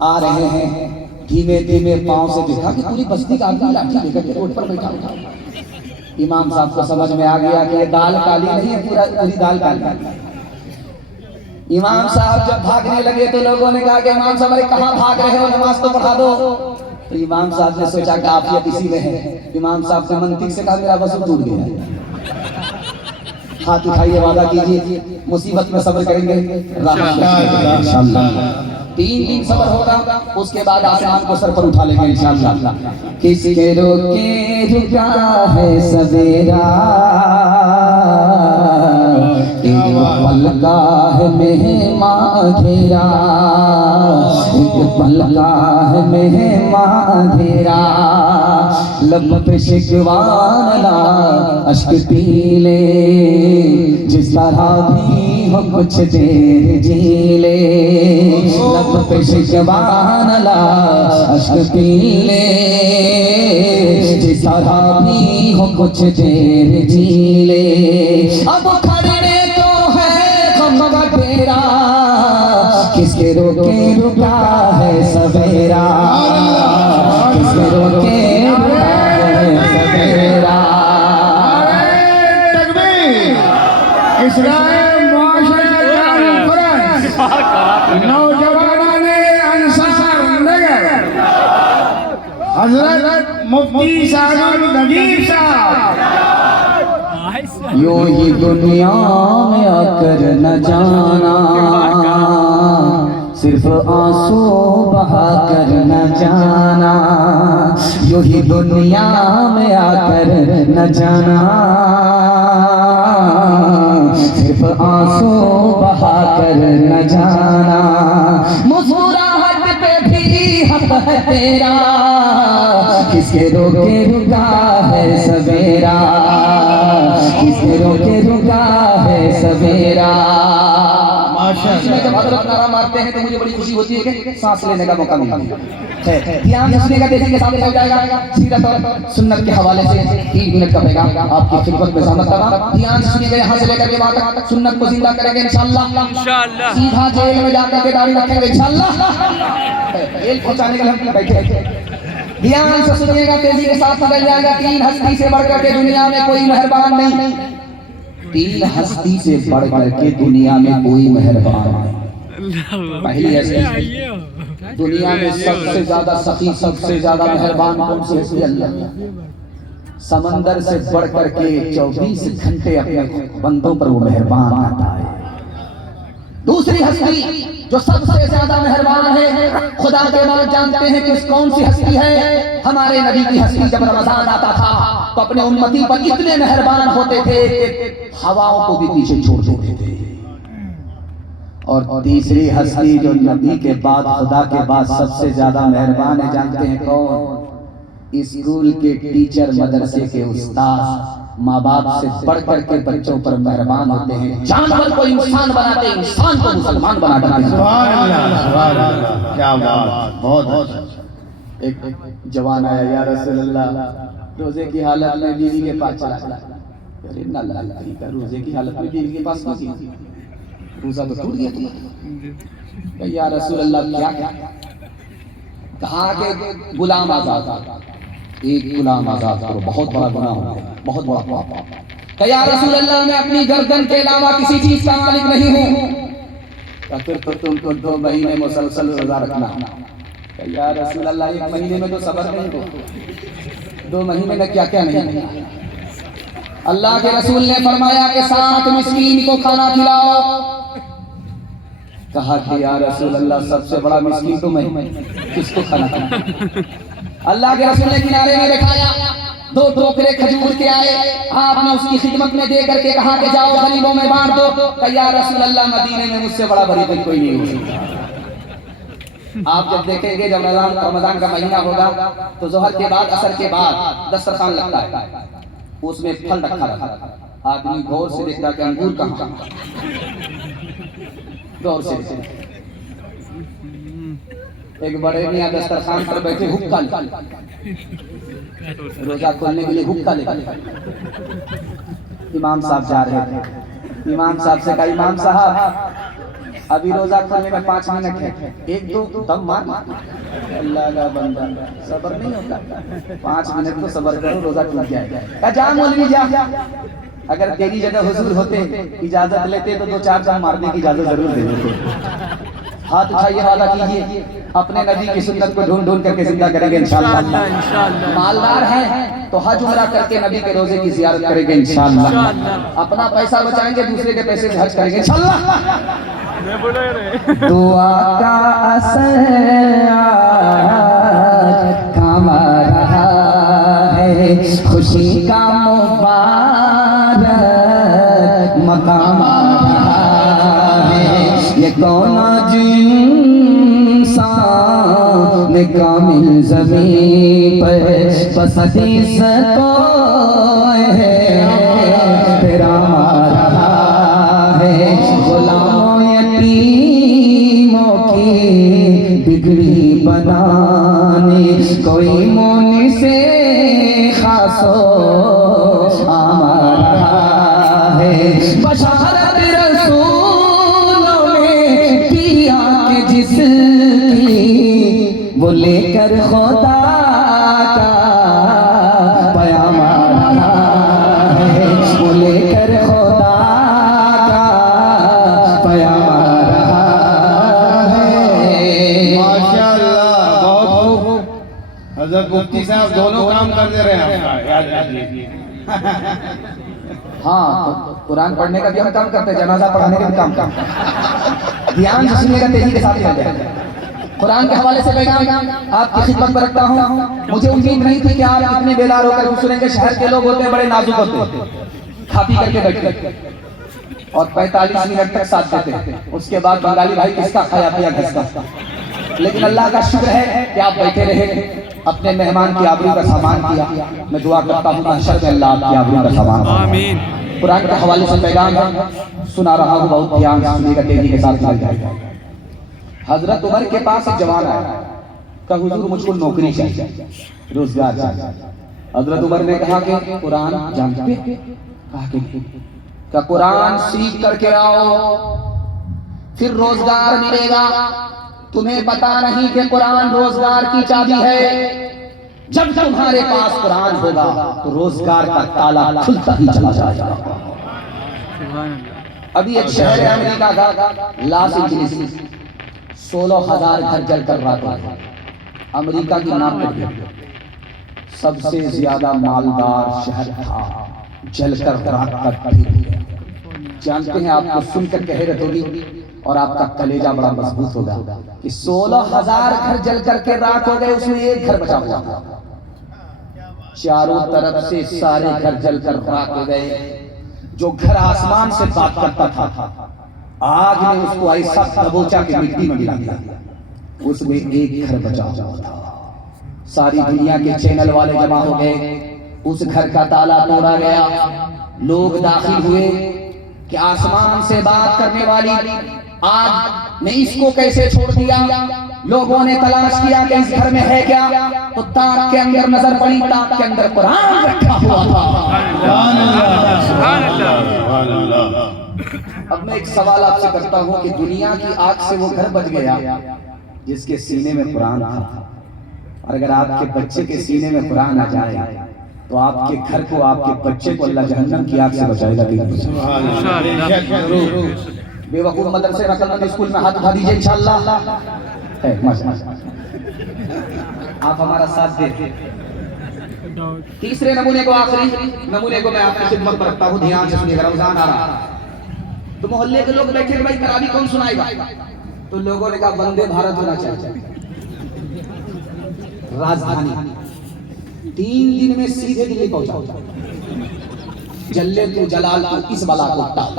आ रहे हैं, धीमे धीमे पांव से देखा कि पूरी बस्ती का आदमी लाठी लेकर रोड पर बैठा हुआ। इमाम साहब को समझ में आ गया कि ये दाल काली नहीं है, पूरी दाल काली। इमाम साहब जब भागने लगे तो लोगों ने कहा कि इमाम साहब अरे कहाँ भाग रहे हो, नमाज तो पढ़ा दो। तो इमाम साहब ने सोचा कि आफियत इसी में है। इमाम साहब ने मंतिक से कहा मेरा वजू टूट गया। हाथ उठाइए, वादा कीजिए मुसीबत में सब्र करेंगे इंशाअल्लाह। 3 दिन सब्र होगा, उसके बाद आसमान को सर पर उठा लेंगे इंशाअल्लाह। किसके रोके रुका है सवेरा, पल का है मेहमान घेरा, एक पल का है मेहमान घेरा। लब पे शिकवान ला अश्क पी ले, जिस तरह भी हो कुछ देर जी ले। लब पे शिकवान ला अश्क पी ले, जिस तरह भी हो कुछ देर जी ले। अब खड़े तो है गम तेरा, किसके रोके रुका है सवेरा, किसके रोके रुका है सवेरा। हजरत मुफ्ती साहब नजीर साहब यूं ही दुनिया में आकर न जाना, सिर्फ आंसू बहा कर न जाना। यूं ही दुनिया में आकर न जाना, सिर्फ आंसू बहा कर न जाना। मुस्कुराहट पे भी हक है तेरा, किसके रोके रुका है सवेरा, किसके रोके रुका है सवेरा। माशाअल्लाह जब हजरत नारा मारते हैं तो मुझे बड़ी खुशी होती है कि सांस लेने का मौका मिलता है। ध्यान रखने का देखेंगे सामने हो जाएगा सीरत और सुन्नत के हवाले से 3 मिनट का पैगाम आपकी खिदमत में ज़हमत करा। ध्यान सुनिएगा, यहाँ से लेकर के वहाँ तक सुन्नत को जिंदा करेंगे इंशाअल्लाह। सीधा जेल में जाकर के दाढ़ी रखेंगे इंशाअल्लाह। जेल पहुंचाने के लिए हम बैठे। ध्यान से सुनिएगा, तेजी के साथ बदल जाएगा। 3 हस्ती से बढ़कर के दुनिया में कोई मेहरबान नहीं। 3 हस्ती से बढ़कर के दुनिया में कोई मेहरबान नहीं। पहली हस्ती दुनिया में सबसे ज्यादा सखी, सबसे ज्यादा मेहरबान कौन सी हस्ती? अल्लाह। समंदर से बढ़कर के 24 घंटे अपने बंदों पर वो मेहरबान आता है। दूसरी हस्ती जो सबसे ज्यादा मेहरबान है, खुदा के बाद जानते हैं कि कौन सी हस्ती है? हमारे नबी की हस्ती। जब रमजान आता था तो अपने उम्मती पर इतने मेहरबान होते थे कि हवाओं को भी पीछे छोड़ देते थे। और तीसरी हस्ती जो नबी के बाद, खुदा के बाद सबसे ज्यादा मेहरबान है, जानते हैं कौन? स्कूल के टीचर, मदरसे के उस्ताद, माँ बाप से बढ़कर के बच्चों पर मेहरबान होते हैं। जानवर को इंसान बनाते हैं, इंसान को मुसलमान बना देते हैं। सुभान अल्लाह, सुभान अल्लाह, क्या बात, बहुत अच्छा। एक जवान आया, या रसूल अल्लाह, रोजे की हालत में बीवी के पास चला। अरे ना ला, रोजे की हालत में बीवी के पास पहुंची, रोजा तो टूट गया तुम्हारा। या रसूल अल्लाह क्या? कहा कि गुलाम आजाद, एक गुलाम आजाद करो, बहुत बड़ा गुनाह हो गया, बहुत बड़ा पाप। या रसूल अल्लाह, मैं अपनी गर्दन के अलावा किसी चीज का मालिक नहीं हूँ। फिर तो तुमको 2 महीने मुसलसल रोजा रखना। या रसूल अल्लाह, 1 महीने में तो सब्र नहीं हो, 2 महीने में क्या क्या नहीं। अल्लाह के रसूल ने फरमाया कि 7 मिस्कीन को खाना खिलाओ। कहा कि या रसूल अल्लाह, सबसे बड़ा मिस्कीन तो मैं, किसको खाना खिलाऊं? अल्लाह के रसूल ने किनारे में दिखाया, 2 टोकरे खजूर के आए, आपने उसकी खिदमत में दे करके कहा कि जाओ गरीबों में बांट दो। या रसूल अल्लाह, मदीने में मुझसे बड़ा गरीब कोई नहीं हो सकता। आप जब देखेंगे, जब रमजान का महीना होगा तो जोहर के बाद, असर के बाद दस्तरखान लगता है, उसमें फल रखा रहता। आदमी गौर से देखता कि अंगूर कहाँ, गौर से। एक बड़े मियां दस्तरखान पर बैठे हुक्का रोजा खोलने के लिए हुक्का लेकर इमाम साहब जा रहे थे। इमाम साहब से कहा, इमाम साहब अभी रोजा खोलने में 5 मिनट है, एक दो दम मार, अल्लाह का बंदा सबर नहीं होता, 5 मिनट तो सबर करो, रोजा टूट जाएगा। जा मौलवी जा, अगर तेरी जगह हुजूर होते इजाजत लेते तो 2-4 दम मारने की इजाजत जरूर दे देते। हाथ उठाइए, वादा कीजिए अपने नबी की सुन्नत को ढूंढ ढूंढ करके जिंदा करेंगे इंशाअल्लाह। मालदार है तो हज उमरा करके नबी के रोजे की जियारत करेंगे इंशाअल्लाह। अपना पैसा बचाएंगे, दूसरे के पैसे से हज करेंगे इंशाअल्लाह। दुआ का असर काम रहा है, खुशी का मुबारक मकाम रहा है, ये कौन इंसान कामिल ज़मीन पर बसती सको है, तेरा रहा है गुलामों यतीमों की बिगड़ी बनाने, कोई मोनी से खासो आमा है, बशारत रसूलों में पिया के जिसकी वो लेकर खुदा का पैगाम रहा है, वो लेकर खुदा का पैगाम रहा है। माशाअल्लाह, बहुत खूब। हजरत मुफ्ती साहब दोनों काम कर दे रहे हैं आपका, याद रखिए। हाँ, तो कुरान पढ़ने का भी हम काम करते हैं, जनाजा पढ़ाने का भी काम करते हैं। ध्यान से सुनिएगा, तेजी के साथ ध्यान दें। कुरान के हवाले से पैगाम आपकी खिदमत में रखता हूँ। मुझे उम्मीद नहीं थी कि आप इतने बेदार होकर सुनेंगे। शहर के लोग होते हैं बड़े नाजुक होते हैं, खा पी करके बैठते और 45 मिनट तक साथ देते, उसके बाद बंगाली भाई किसका खाया पिया किसका। लेकिन अल्लाह का शुक्र है कि आप बैठे रहे, अपने मेहमान की आबरू का सामान किया। मैं दुआ करता हूँ महशर में अल्लाह आपकी आबरू का सामान। आमीन। कुरान के हवाले से पैगाम है, सुना रहा हूँ, बहुत ध्यान से सुनिएगा, तेजी के साथ चल जाएगा। हजरत उमर के पास एक जवान आया, कहा हुजूर मुझको नौकरी चाहिए, रोजगार चाहिए। हजरत उमर ने कहा कि कुरान जानते हैं? कहा कि कुरान सीख करके आओ, फिर रोजगार मिलेगा। तुम्हें पता नहीं कि कुरान रोजगार की चाबी है। जब तुम्हारे पास कुरान होगा तो रोजगार का ताला खुलता ही चला जाएगा। अभी एक शहर है अमेरिका का, लॉस एंजलिस, 16,000 घर जलकर राख हो गए। अमेरिका की नाम पर सबसे ज्यादा मालदार शहर था, जलकर राख कर फिर गया। जानते हैं, आपको सुनकर कह रहे होगी और आपका कलेजा बड़ा मजबूत होगा कि 16,000 घर जलकर के राख हो गए, उसमें एक घर बचा हुआ था। चारों तरफ से सारे घर जलकर राख हो गए। जो घर आसमान से बात करता था, आग ने उसको ऐसा दबोचा कि मिट्टी में मिला दिया, उसमें एक घर बचा हुआ था। सारी दुनिया के चैनल वाले जमा हो गए, उस घर का ताला तोड़ा गया। लोग दाखिल हुए कि आसमान से बात करने वाली आग ने इसको कैसे छोड़ दिया। लोगों ने तलाश किया कि इस घर में है क्या, तो ताक के अंदर नजर पड़ी, ताक के अंदर कुरान रखा हुआ था। अब मैं एक सवाल आपसे करता हूँ कि दुनिया की आग से वो घर बच गया जिसके सीने में कुरान था, और अगर आपके बच्चे के सीने में कुरान आ जाए तो आपके घर को, आपके बच्चे को अल्लाह जहन्नम की आग से बचाएगा। बेवकूफ मदरसे रकम स्कूल में हाथ उठा दीजिए इंशाअल्लाह। आप हमारा साथ दें। तीसरे नमूने को, आखिरी नमूने को मैं आपकी खिदमत में रखता हूँ, ध्यान से सुनिएगा। रमजान आ रहा, तो मोहल्ले के लोग बैठे भाई तरावी कौन सुनाएगा, तो लोगों ने कहा वंदे भारत होना चाहिए। राजधानी 3 दिन में सीधे दिल्ली पहुंचा, जल्ले तू जलाल तू इस बला को टाल।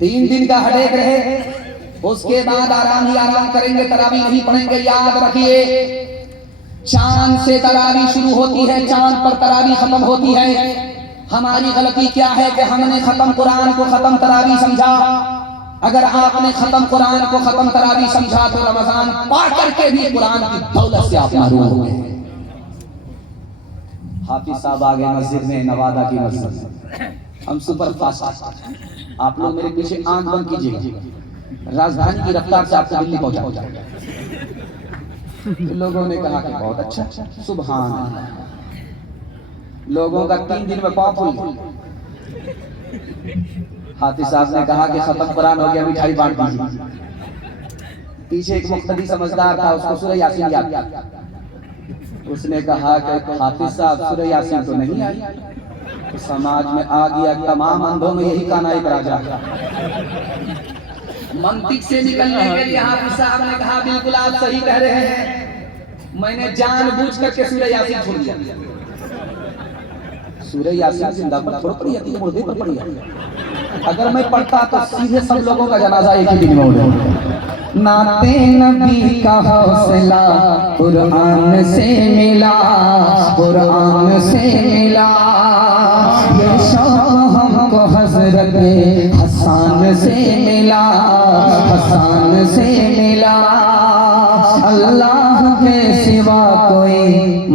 3 दिन का हडेक रहे, उसके बाद आराम ही आराम करेंगे, तरावी नहीं पढ़ेंगे। याद रखिए, चांद से तरावी शुरू होती है, चांद पर तरावी खत्म होती है। हमारी गलती क्या है कि हमने खत्म कुरान को खत्म तरावी समझा। अगर आपने खत्म कुरान को खत्म तरावी समझा तो रमजान पा करके भी कुरान की दौलत से आप महरूम हो गए। हाफिज साहब आ गए मस्जिद में, नवादा की मस्जिद। हम सुपर फास्ट आप लोग मेरे पीछे आंख बंद कीजिएगा, राजधानी की रफ्तार से आपको दिल्ली पहुंचा। लोगों ने कहा कि बहुत अच्छा, सुभान अल्लाह। लोगों का 3 दिन में पाप हुई। हाफिज साहब ने कहा कि खत्म कुरान हो गया, मिठाई बांट दीजिए। पीछे एक मुख्तदी समझदार था, उसको सूरह यासीन याद। उसने कहा कि हाफिज साहब सूरह यासीन तो नहीं आई। तो समाज में आ गया, तमाम अंधों में यही काना एक राजा। मंतिक से निकलने के लिए हाफिज साहब ने कहा बिल्कुल आप सही कह रहे हैं, मैंने जानबूझ करके सूरह यासीन छोड़ दिया। सूरह यासीन जिंदा पर थोड़ी पड़ी जाती है, मुर्दे पर पड़ी जाती है। अगर मैं पढ़ता तो सीधे सब लोगों का जनाजा एक ही दिन में हो जाए। नाते नबी का हौसला कुरान से मिला, कुरान से मिला। ये शौक हमको हजरत हसन से मिला, हसन से मिला। अल्लाह के सिवा कोई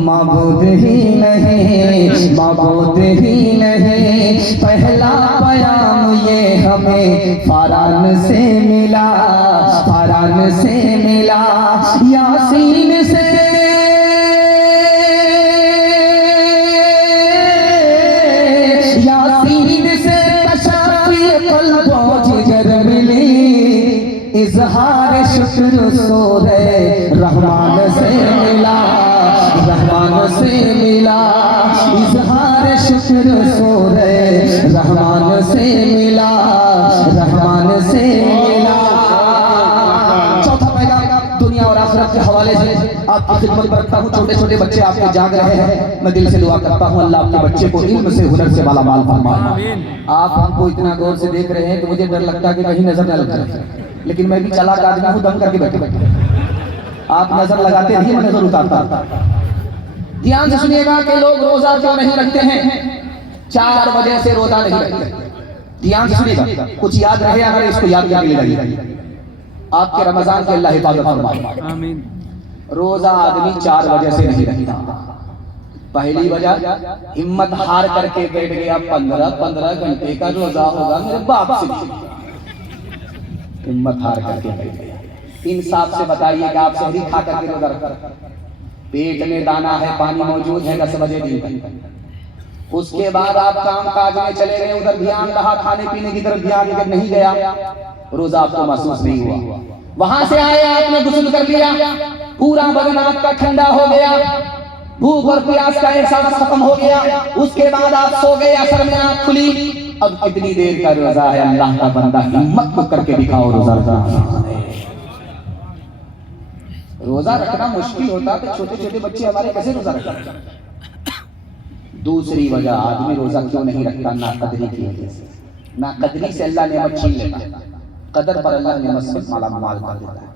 माबूद ही नहीं, माबूद ही नहीं। पहला पयाम ये हमें फारान से मिला, फारान से मिला। यासीन से इजहार शुक्र सूरे रहमान से मिला, रहमान से मिला। इजहार शुक्र सूरे रहमान से मिला, रहमान से मिला। चौथा पैगाम दुनिया और आखिरत के हवाले से आपकी खिदमत करता हूँ। छोटे छोटे बच्चे आपके जाग रहे हैं, मैं दिल से दुआ करता हूँ अल्लाह आपके बच्चे को इल्म से, हुनर से मालामाल फरमाए। आप हमको इतना गौर से देख रहे हैं कि मुझे डर लगता है कि कहीं नजर न लग जाए, लेकिन मैं भी चालाक आदमी हूँ, दम करके बैठे बैठे। आप नजर लगाते रहिए, मैं नजर उतारता। ध्यान से सुनिएगा कि लोग रोजा क्यों नहीं रखते हैं। 4 बजे से रोजा नहीं रखते। ध्यान से सुनिएगा, कुछ याद रहे अगर इसको याद करके ले जाइए। आपके रमजान की अल्लाह हिफाजत फरमाए। आमीन। रोजा आदमी 4 बजे से नहीं रखता। पहली वजह हिम्मत हार करके बैठ गया, 15 घंटे का रोजा होगा मेरे बाप से, हिम्मत हार करके बैठ गया। इंसाफ से बताइए कि आप सहरी खा करके रोजा रखा, पेट में दाना है, पानी मौजूद है 10 बजे दिन, उसके बाद आप काम काज में चले गए, उधर ध्यान रहा, खाने पीने की तरफ ध्यान नहीं गया, रोजा आपको महसूस नहीं हुआ। वहां से आए, आपने गुस्ल कर लिया, पूरा बदन आपका ठंडा हो गया, भूख और प्यास का एहसास खत्म हो गया, उसके बाद आप सो गए, असर में आंख खुली। अब कितनी देर का रोजा है अल्लाह का बंदा, हिम्मत करके दिखाओ रोजा रखना। रोजा रखना मुश्किल होता तो छोटे छोटे बच्चे हमारे कैसे रोजा रखते। दूसरी वजह आदमी रोजा क्यों नहीं रखता, नाकदरी की वजह से। नाकदरी से अल्लाह नेमत छीन लेता, कदर पर अल्लाह नेमत से मालामाल कर देता है।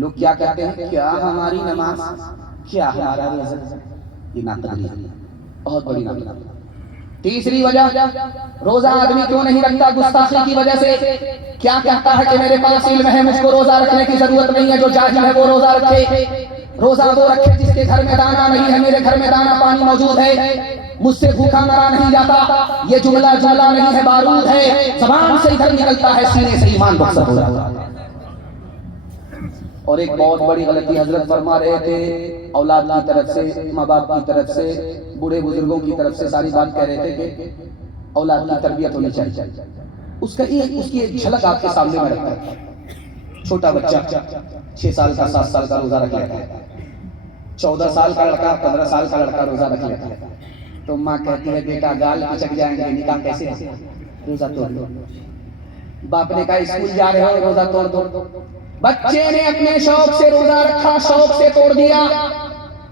लोग क्या कहते हैं, क्या हमारी नमाज, क्या हमारा रोजा, ये नाकदरी है, बहुत बड़ी नाकदरी। तीसरी वजह रोजा आदमी क्यों नहीं रखता, गुस्ताखी की वजह से। क्या कहता है कि मेरे पास इल्म है, मुझको रोजा रखने की जरूरत नहीं है, जो जाहिल है वो रोजा रखे। रोजा वो रखे जिसके घर में दाना नहीं है, मेरे घर में दाना पानी मौजूद है, मुझसे भूखा मरा नहीं जाता। ये जुमला जुमला नहीं है, बारूद है, जबान से इधर निकलता है, सीने से ईमान बख्शत हो जाता है। और एक बहुत बड़ी गलती हजरत फरमा रहे थे, औलाद की तरफ से, माँ बाप की तरफ से, बूढ़े बुजुर्गों की तरफ से सारी बात कह रहे थे कि औलाद की तरबियत होनी चाहिए। उसकी एक झलक आपके सामने में रखता है। छोटा बच्चा 6 साल का 7 साल का रोजा रख लेता है, 14 साल का लड़का 15 साल का लड़का रोजा रख लेता है। तो माँ कहती है बेटा गाल पिचक जाएंगे, निकाह कैसे, रोजा तोड़ दो। बाप ने कहा स्कूल जा रहे हो, रोजा तोड़ दो। बच्चे ने अपने शौक से रोजा रखा, शौक से तोड़ दिया।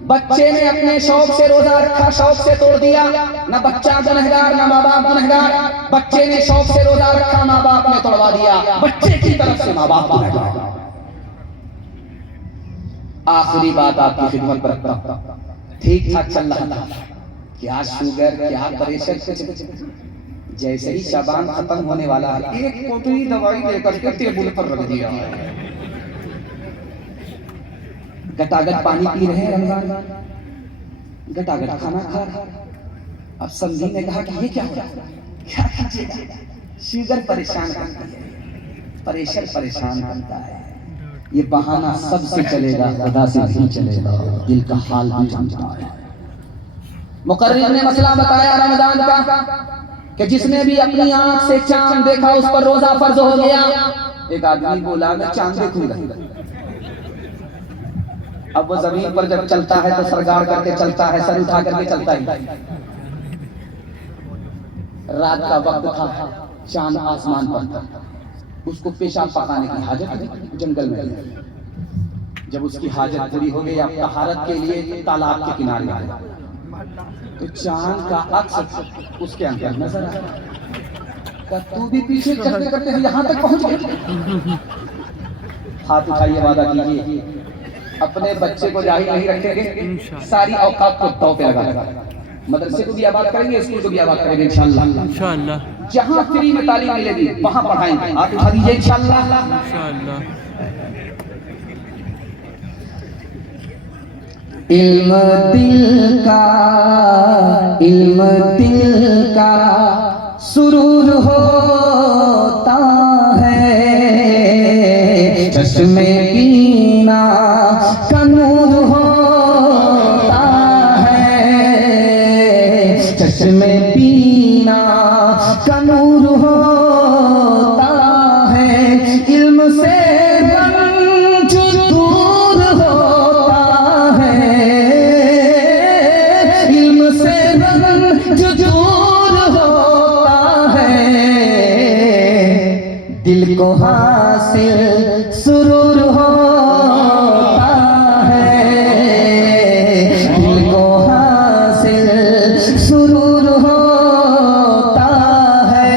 बच्चे ने अपने शौक से रोजा रखा, शौक से तोड़ दिया। ना बच्चा गुनहगार, ना माँ बाप गुनहगार। बच्चे ने शौक से रोजा रखा, माँ बाप ने तोड़वा दिया। बच्चे की तरफ से माँ बाप गुनहगार। आखिरी बात आपकी खिदमत पर रखता हूं, ठीक ठाक चल रहा था, क्या शुगर, क्या प्रेशर, जैसे ही शाबान खत्म होने वाला है, एक पोटली दवाई लेकर के टेबल पर रख दिया। गटागट पानी पी रहे हैं रमजान, गटागट खाना खा रहा। अब समझी ने कहा कि ये क्या हो रहा है, क्या कीजिएगा, शुगर परेशान करती है, प्रेशर परेशान करता है। ये बहाना सबसे चलेगा, खुदा से नहीं चलेगा। दिल का हाल भी जानता है। मुकर्रिर ने मसला बताया रमजान का कि जिसने भी अपनी आंख से चांद देखा उस पर रोजा फर्ज हो गया। एक आदमी बोला मैं चांद देखूंगा। अब वो जमीन पर जब चलता है तो सरकार करके चलता है, सर उठा करके चलता है। रात का वक्त था, चांद आसमान पर था। उसको पेशाब पकाने की हाजत थी जंगल में। जब उसकी हाजत पूरी हो गई, अब तहारत के लिए तालाब के किनारे आया तो चांद का अक्स उसके अंदर नजर आया। तू भी पीछे करते करते यहाँ तक पहुंच गया। हाथ उठाइए, वादा कीजिए अपने बच्चे को जाहिर नहीं रखेंगे, सारी औकात को तौ पे लगा। मदरसे को भी आबाद करेंगे, स्कूल को भी आबाद करेंगे इंशाअल्लाह। इंशाअल्लाह जहाँ फ्री में तालीम मिलेगी वहाँ पढ़ाएंगे। हाथ उठा दीजिए इंशाअल्लाह। इंशाअल्लाह। इल्म दिल का सुरूर होता है, चश्मे बीना का नूर होता है, चश्मे बीना का नूर होता है। इल्म से रंज दूर होता है, इल्म से रंज दूर होता है। दिल को हासिल सुरूर होता है, दिल को हासिल सुरूर होता है।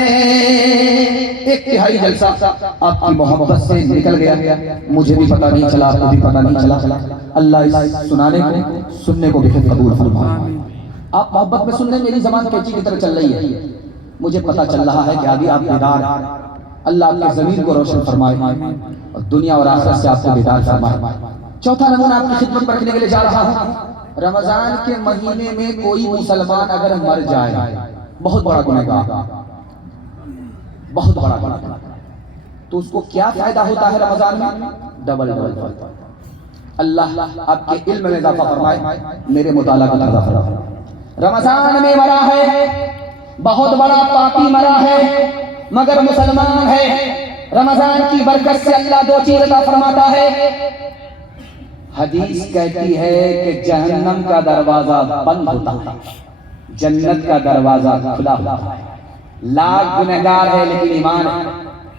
एक तिहाई जलसा आपकी मोहब्बत से निकल गया, मुझे भी पता नहीं चला, आपको भी पता नहीं चला। अल्लाह इस सुनाने को सुनने को बेहद कबूल फरमाए। आप मोहब्बत में सुन रहे, मेरी ज़बान कैंची की तरह चल रही है। मुझे पता चल रहा है कि अभी आप बेदार। अल्लाह आपकी ज़मीन को रोशन फरमाए और दुनिया और आखिरत से आपको बेदार फरमाए। चौथा नमूना आपकी खिदमत पर रखने के लिए जा रहा हूँ। रमजान के महीने में कोई मुसलमान अगर मर जाए, बहुत बड़ा गुनहगार, बहुत बड़ा गुनहगार, तो उसको क्या फायदा होता है रमजान में? Double double. अल्लाह आपके इल्म में इजाफा फरमाए, मेरे मुताला का इजाफा फरमाए। रमजान में मरा है, बहुत बड़ा पापी मरा है, मगर मुसलमान है। रमजान की बरकत से अल्लाह दो चीज़ अता फरमाता है। हदीस कहती है कि जहन्नम का दरवाजा बंद होता है, जन्नत का दरवाजा खुला होता है। लाख गुनहगार है लेकिन ईमान है।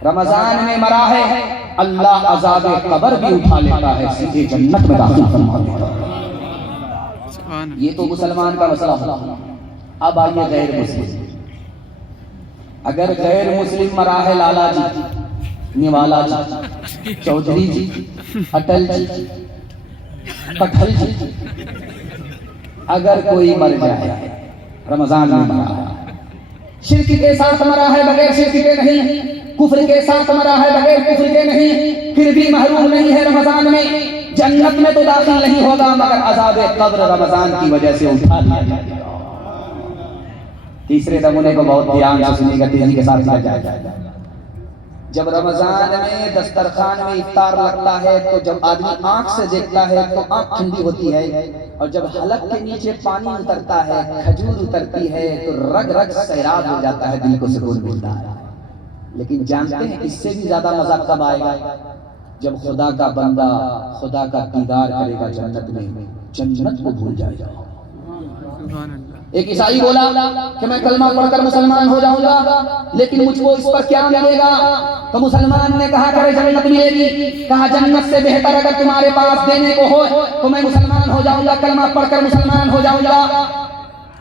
रमजान में मरा है, अल्लाह अज़ाब कब्र भी उठा लेता है, सीधे जन्नत में दाखिल फरमा देता है। ये तो मुसलमान का मसला हुआ। अब आइए गैर मुस्लिम। अगर गैर मुस्लिम मरा है, लाला जी, निवाला जी, चौधरी जी, अटल जी, पटल जी, अगर कोई मर जाए रमजान में मरा है, शिर्क के साथ मरा है, बगैर शिर्क के नहीं, कुफ्र के साथ मरा है, बगैर कुफ्र के नहीं, फिर भी महरूम नहीं है रमजान में, जन्नत में तो दाखिल नहीं होगा, मगर अज़ाब कब्र रमजान की वजह से उठा लिया जाएगा। तीसरे नमूने को बहुत ध्यान से सुनिएगा, तेजी के साथ लिया जाएगा। जब रमजान में दस्तरखान में इफ्तार लगता है तो जब आदमी आंख से देखता है तो आंख ठंडी होती है, और जब हलक के नीचे पानी उतरता है, खजूर उतरती है, तो रग रग सैराब हो जाता है, दिल को सुकून मिलता है। लेकिन जानते हैं इससे भी ज्यादा मजा कब आएगा? जब खुदा का बंदा खुदा का दीदार करेगा जन्नत में, जन्नत को भूल जाएगा। एक ईसाई बोला कि मैं कलमा पढ़कर मुसलमान हो जाऊंगा, लेकिन मुझको इस पर क्या मिलेगा? तो मुसलमान ने कहा करे जन्नत मिलेगी। कहा जन्नत से बेहतर अगर तुम्हारे पास देने को हो तो मैं मुसलमान हो जाऊंगा, कलमा पढ़कर मुसलमान हो जाऊंगा।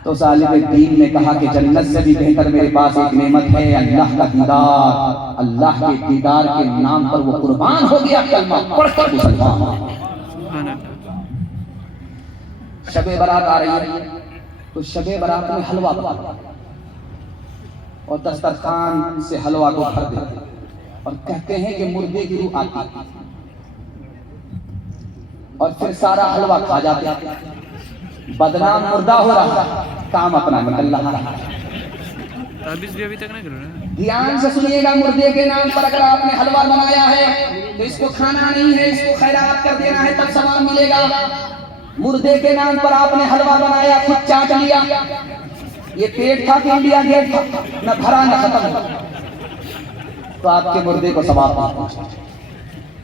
तो सालिब दीन ने कहा कि जन्नत से भी बेहतर मेरे पास एक नेमत है, अल्लाह का दीदार। अल्लाह के दीदार के नाम पर वो कुर्बान हो गया, कलमा पढ़कर मुसलमान। शबे बारात आ रही है तो शबे बारात में हलवा और दस्तरखान से हलवा को भर देते और कहते हैं कि मुर्दे की रूह आती और फिर सारा हलवा खा जाते। बदनाम मुर्दा हो रहा, काम अपना निकल रहा। ताबीज़ भी अभी तक नहीं कर रहा है। ध्यान से सुनिएगा, मुर्दे के नाम पर अगर आपने हलवा बनाया है तो इसको खाना नहीं है, इसको खैरात कर देना है, तब सवाब मिलेगा। मुर्दे के नाम पर आपने हलवा बनाया, खुद चाट लिया, ये पेट था कि इंडिया गेट था, न भरा न खत्म, तो आपके मुर्दे को सवाब नहीं पहुंचा।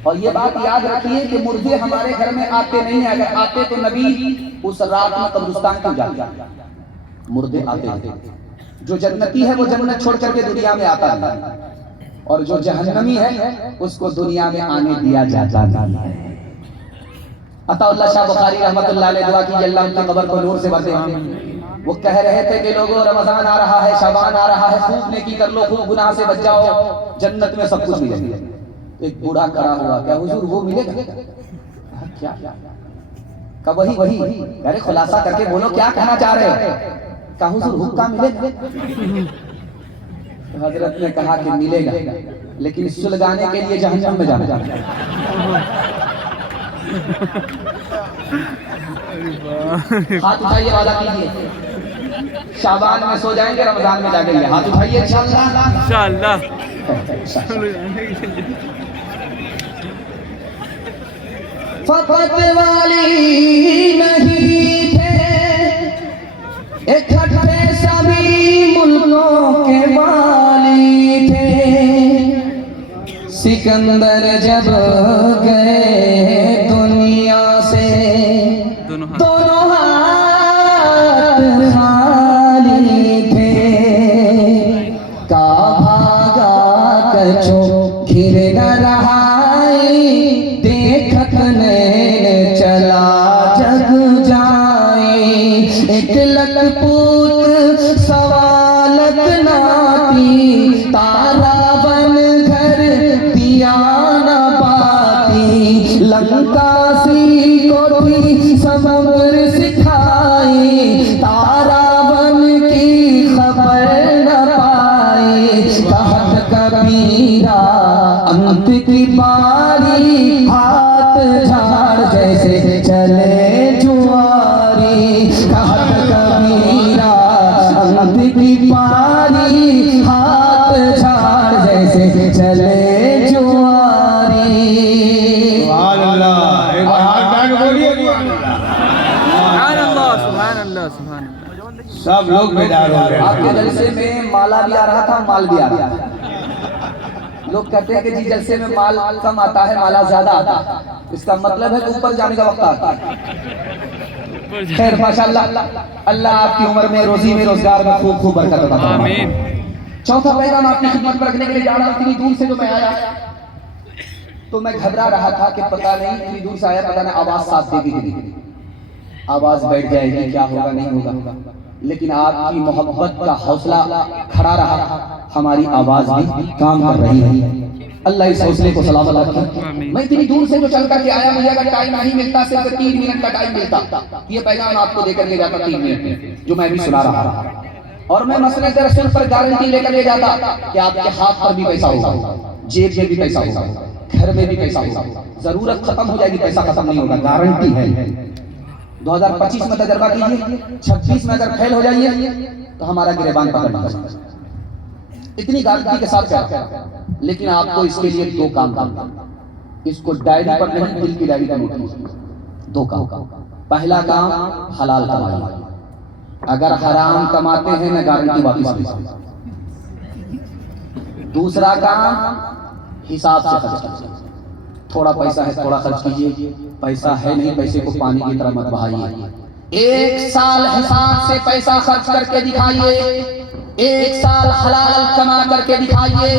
और ये बात याद रखिए कि मुर्दे हमारे घर में आते नहीं है, अगर आते तो नबी उस रात में कब्रिस्तान क्यों जाते? मुर्दे आते थे। जो जन्नती है वो जन्नत छोड़ करके दुनिया में आता है, और जो जहन्नमी है उसको दुनिया में आने दिया जाता है। अताउल्लाह शाह बुखारी रहमतुल्लाह अलैह दुआ कीजिए अल्लाह उनके कब्र को नूर से भर दे। वो कह रहे थे कि लोगों, रमजान आ रहा है, शाबान आ रहा है, खूब नेकी कर लो, खूब गुनाह से बच जाओ, जन्नत में सब कुछ मिलेगा। एक बूढ़ा खड़ा हुआ, क्या हुजूर वो मिलेगा? क्या का वही अरे खुलासा करके बोलो, क्या कहना चाह रहे हो? का हुजूर हुक्का मिलेगा? तो हजरत ने कहा कि मिलेगा, लेकिन सुलगाने के लिए जहन्नम में जाना। हाथ उठाइए, वादा कीजिए, शाबान में सो जाएंगे, रमजान में जागेंगे। हाथ उठाइए इंशाअल्लाह। फकत वाली नहीं थे, इकट्ठे सभी मुल्कों के वाली थे। सिकंदर जब गए दुनिया से, दोनों हाथ खाली थे। का भागा कछो घिर न रहा, देखत नैन चला जग जाए। एक लखपूत सवालत नाती, तारा बन घर दिया न पाती। लंका सी को भी समुद्र सिखाई, तारा बन की खबर न पाई। कहत कबीरा अंत की बारी, हाथ झाड़ जैसे चले जुआरी। कहत कबीरा अंत की बारी, हाथ झाड़ जैसे चले जुआरी। सुभान अल्लाह, एक बार हाथ उठा के बोलिए सुभान अल्लाह। सब लोग बेदार हो गए। आपके जलसे में माला भी आ रहा था, माल भी आ रहा था। लोग कहते हैं कि जी जलसे में माल कम आता है, माला ज्यादा आता है, इसका मतलब है कि ऊपर जाने का वक्त आता है। खैर माशाअल्लाह, अल्लाह आपकी उम्र में, रोजी में, रोजगार में खूब खूब बरकत अता फरमाए। आमीन। चौथा पैगाम आपकी खिदमत पर रखने के लिए जा रहा हूं। इतनी दूर से जो मैं आया तो मैं घबरा रहा था कि पता नहीं, इतनी दूर से आया, पता नहीं आवाज साथ देगी, आवाज बैठ जाएगी, क्या होगा नहीं होगा। लेकिन आपकी मोहब्बत का हौसला खड़ा रहा, हमारी आवाज भी काम कर रही है। अल्लाह इस हौसले को सलामत रखे। मैं इतनी दूर से जो चल करके आया, मुझे अगर टाइम नहीं मिलता, सिर्फ 3 मिनट का टाइम मिलता, ये पैगाम आपको देकर ले जाता 3 मिनट में, जो मैं भी सुना रहा था। और मैं मसले के रसूल पर गारंटी लेकर ले जाता कि आपके हाथ पर भी पैसा होगा, जेब में भी पैसा होगा, घर में भी पैसा होगा। जरूरत खत्म हो जाएगी, पैसा खत्म नहीं होगा, गारंटी है। 2025 में तजर्बा कीजिए, 26 में अगर फेल हो जाइए तो हमारा गिरेबान पकड़ लीजिए, इतनी गारंटी के साथ क्या। लेकिन आपको इसके लिए 2 काम करना, इसको डायरी पर नहीं, दिल की डायरी पर नोट कीजिए। 2 काम। पहला काम हलाल कमाइए, अगर हराम कमाते हैं ना गारंटी वापस लीजिए। दूसरा काम हिसाब से खर्च कीजिए, थोड़ा पैसा है थोड़ा खर्च कीजिए, पैसा है नहीं पैसे को पानी की तरह मत बहाइए। 1 साल हिसाब से पैसा खर्च करके दिखाइए, 1 साल हलाल कमा करके दिखाइए।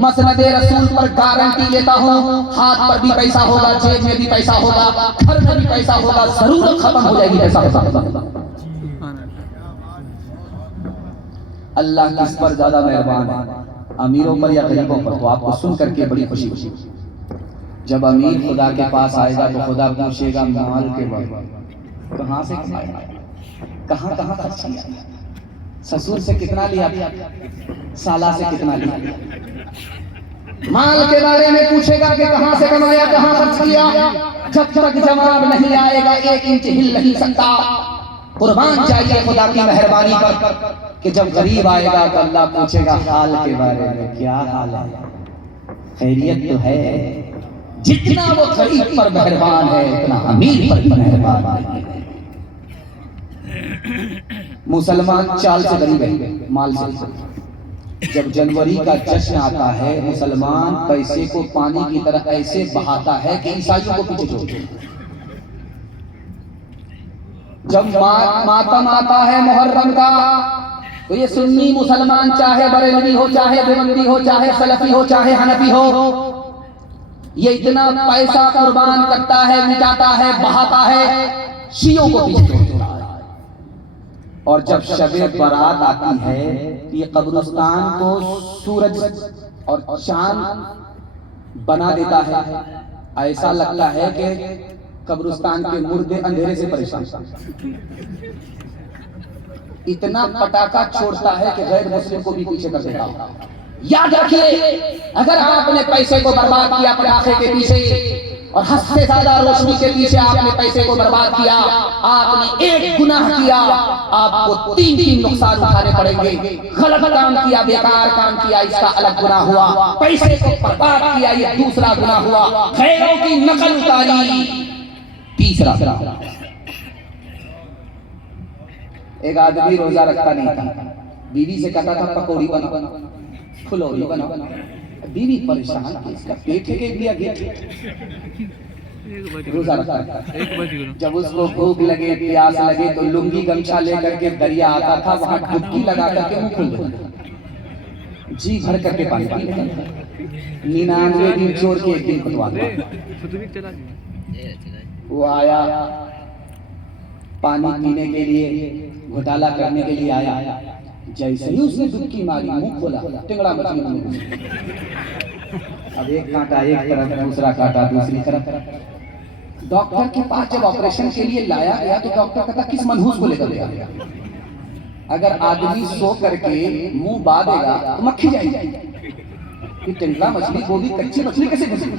मसनद रसूल पर गारंटी लेता हूँ, हाथ पर भी पैसा होगा, जेब में भी पैसा होगा, घर में भी पैसा होगा, जरूरत खत्म हो जाएगी, पैसा होगा। अल्लाह किस पर ज्यादा मेहरबान है, अमीरों पर या गरीबों पर? तो आपको सुन करके बड़ी खुशी खुशी, जब अमीर खुदा के पास आएगा तो खुदा पूछेगा माल के बाद कहां से कमाया, कहां कहां खर्च किया, ससुर से कितना लिया, साला से कितना लिया। माल के बारे में पूछेगा कि कहां से कमाया, कहां खर्च किया। जब तक जवाब नहीं आएगा 1 इंच हिल नहीं सकता। कुर्बान जाइए खुदा की मेहरबानी पर कि जब गरीब आएगा तो अल्लाह पूछेगा हाल के बारे में, क्या हाल है, खैरियत तो है। जितना वो गरीब पर मेहरबान है उतना अमीर पर मेहरबान है। मुसलमान चाल से गरीब है, माल से। जब जनवरी का जश्न आता है मुसलमान पैसे को पानी की तरह ऐसे बहाता है कि ईसाइयों को पीछे छोड़ देता। जब मातम आता है मुहर्रम का तो ये सुन्नी मुसलमान चाहे बरेलवी हो, चाहे देवबंदी हो, चाहे सलफी हो, चाहे हनफी हो, ये इतना पैसा कुर्बान करता है, मिटाता है, बहाता है, शियों को पीछे छोड़ता है। और जब शबे बारात आती है ये कब्रिस्तान को सूरज और चांद बना देता है। ऐसा लगता है कि कब्रिस्तान के मुर्दे अंधेरे से परेशान। इतना पटाखा छोड़ता है कि गैर मुस्लिम को भी पीछे कर देता है। याद रखिए, अगर आपने पैसे को बर्बाद किया पटाखे के पीछे और हद से ज्यादा रोशनी के पीछे आपने पैसे को बर्बाद किया, आपने एक गुनाह किया, आपको तीन नुकसान उठाने पड़ेंगे। गलत काम किया, बेकार काम किया, इसका अलग गुनाह हुआ। पैसे को बर्बाद किया, ये दूसरा गुनाह हुआ। खैरों की नकल उतारी, तीसरा। एक आदमी रोजा रखता नहीं था, बीवी से कहता था पकौड़ी बना, फुलौरी बना। बीवी परेशान थी, इसका पेट के लिया गया रोजा रखता था। जब उसको भूख लगे, प्यास लगे तो लुंगी गमछा लेकर के दरिया आता था, वहां डुबकी लगा करके मुंह खोल देता, जी भर करके पानी पी लेता। 99 दिन छोड़ के एक दिन खुदवा देता। वो आया पानी पीने के लिए, घोटाला करने के लिए आया। जैसे ही उसने डुबकी मारी, मुंह खोला, टिंगड़ा मछली मुंह। अब एक कांटा एक तरफ, दूसरा कांटा दूसरी तरफ। डॉक्टर के पास जब ऑपरेशन के लिए लाया गया तो डॉक्टर कहता किस मनहूस को लेकर गया? अगर आदमी सो करके मुंह बांधेगा तो मक्खी जाएगी। टिंगड़ा मछली को भी कच्ची मछली कैसे घुसी?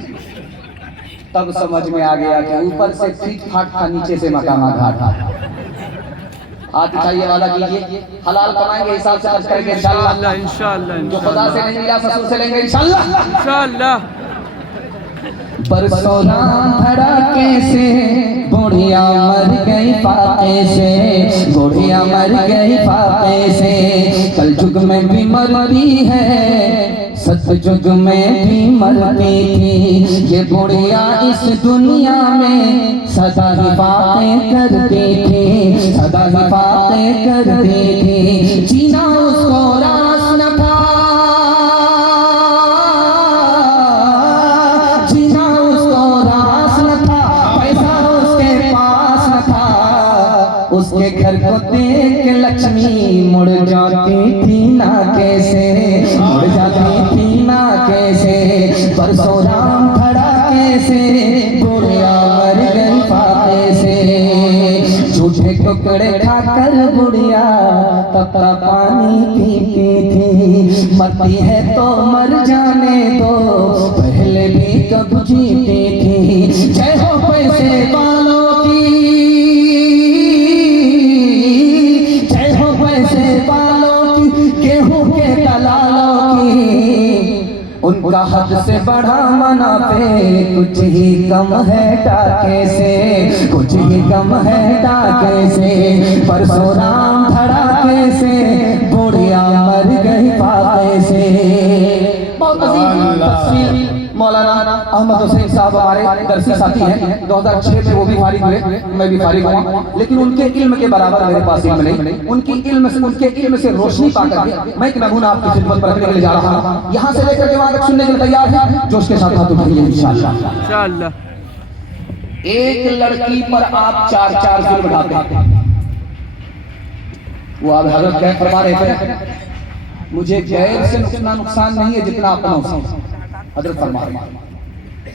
तब समझ में आ गया कि ऊपर से फीट फाट था, नीचे से मकामा घाट। हाथ उठाइए, वादा कीजिए, हलाल कमाएंगे, हिसाब से खर्च करेंगे इंशाअल्लाह। इंशाअल्लाह, जो खुदा से नहीं मिला ससुर से लेंगे इंशाअल्लाह। इंशाअल्लाह। परसों राम धड़ाके से बुढ़िया मर गई फाके से, बुढ़िया मर गई फाके से। कल जुग में भी मरती है, सतयुग में भी मरती थी। ये बुढ़िया इस दुनिया में सदा हिफाज़तें करती थी, सदा हिफाज़तें करती थी। जीना उसको रास न था, जीना उसको रास न था, पैसा उसके पास न था। उसके घर को देख लक्ष्मी मुड़ जाती थी ना कैसे, मुड़ जाती थी ना कैसे। परसों राम धड़ाके से बुढ़िया मर गई फाके से। झूठे टुकड़े खाकर बुढ़िया तप्ता पानी पीती थी। मरती है तो मर जाने दो, पहले भी कब जीती थी। जय हो पैसे वालों की, जय हो पैसे वालों की, गेहूं के दलालों की। उनका हद से बढ़ा मुनाफे, कुछ ही कम है टाके से, कुछ ही कम है टाके से। परसों राम धड़ाके से बुढ़िया मर गई फाके से। बहुत अजीब तफसील मौलाना अहमद हुसैन साहब हमारे दरसी साथी हैं। 2006 में वो भी फारिग हुए, मैं भी फारिग हुआ, लेकिन उनके इल्म के बराबर मेरे पास इल्म नहीं। उनके इल्म से रोशनी पाकर मैं एक नमूना आपकी खिदमत पर रखने के लिए जा रहा हूँ। यहाँ से लेकर के वहाँ तक सुनने के लिए तैयार है, जोश के साथ हाथ उठाइए इंशाअल्लाह। एक लड़की पर आप 4 जुल्म ढाते हैं। वो अब हजरत कह फरमा रहे थे, मुझे गैर से उतना नुकसान नहीं है जितना अपना नुकसान। हजरत फरमाया,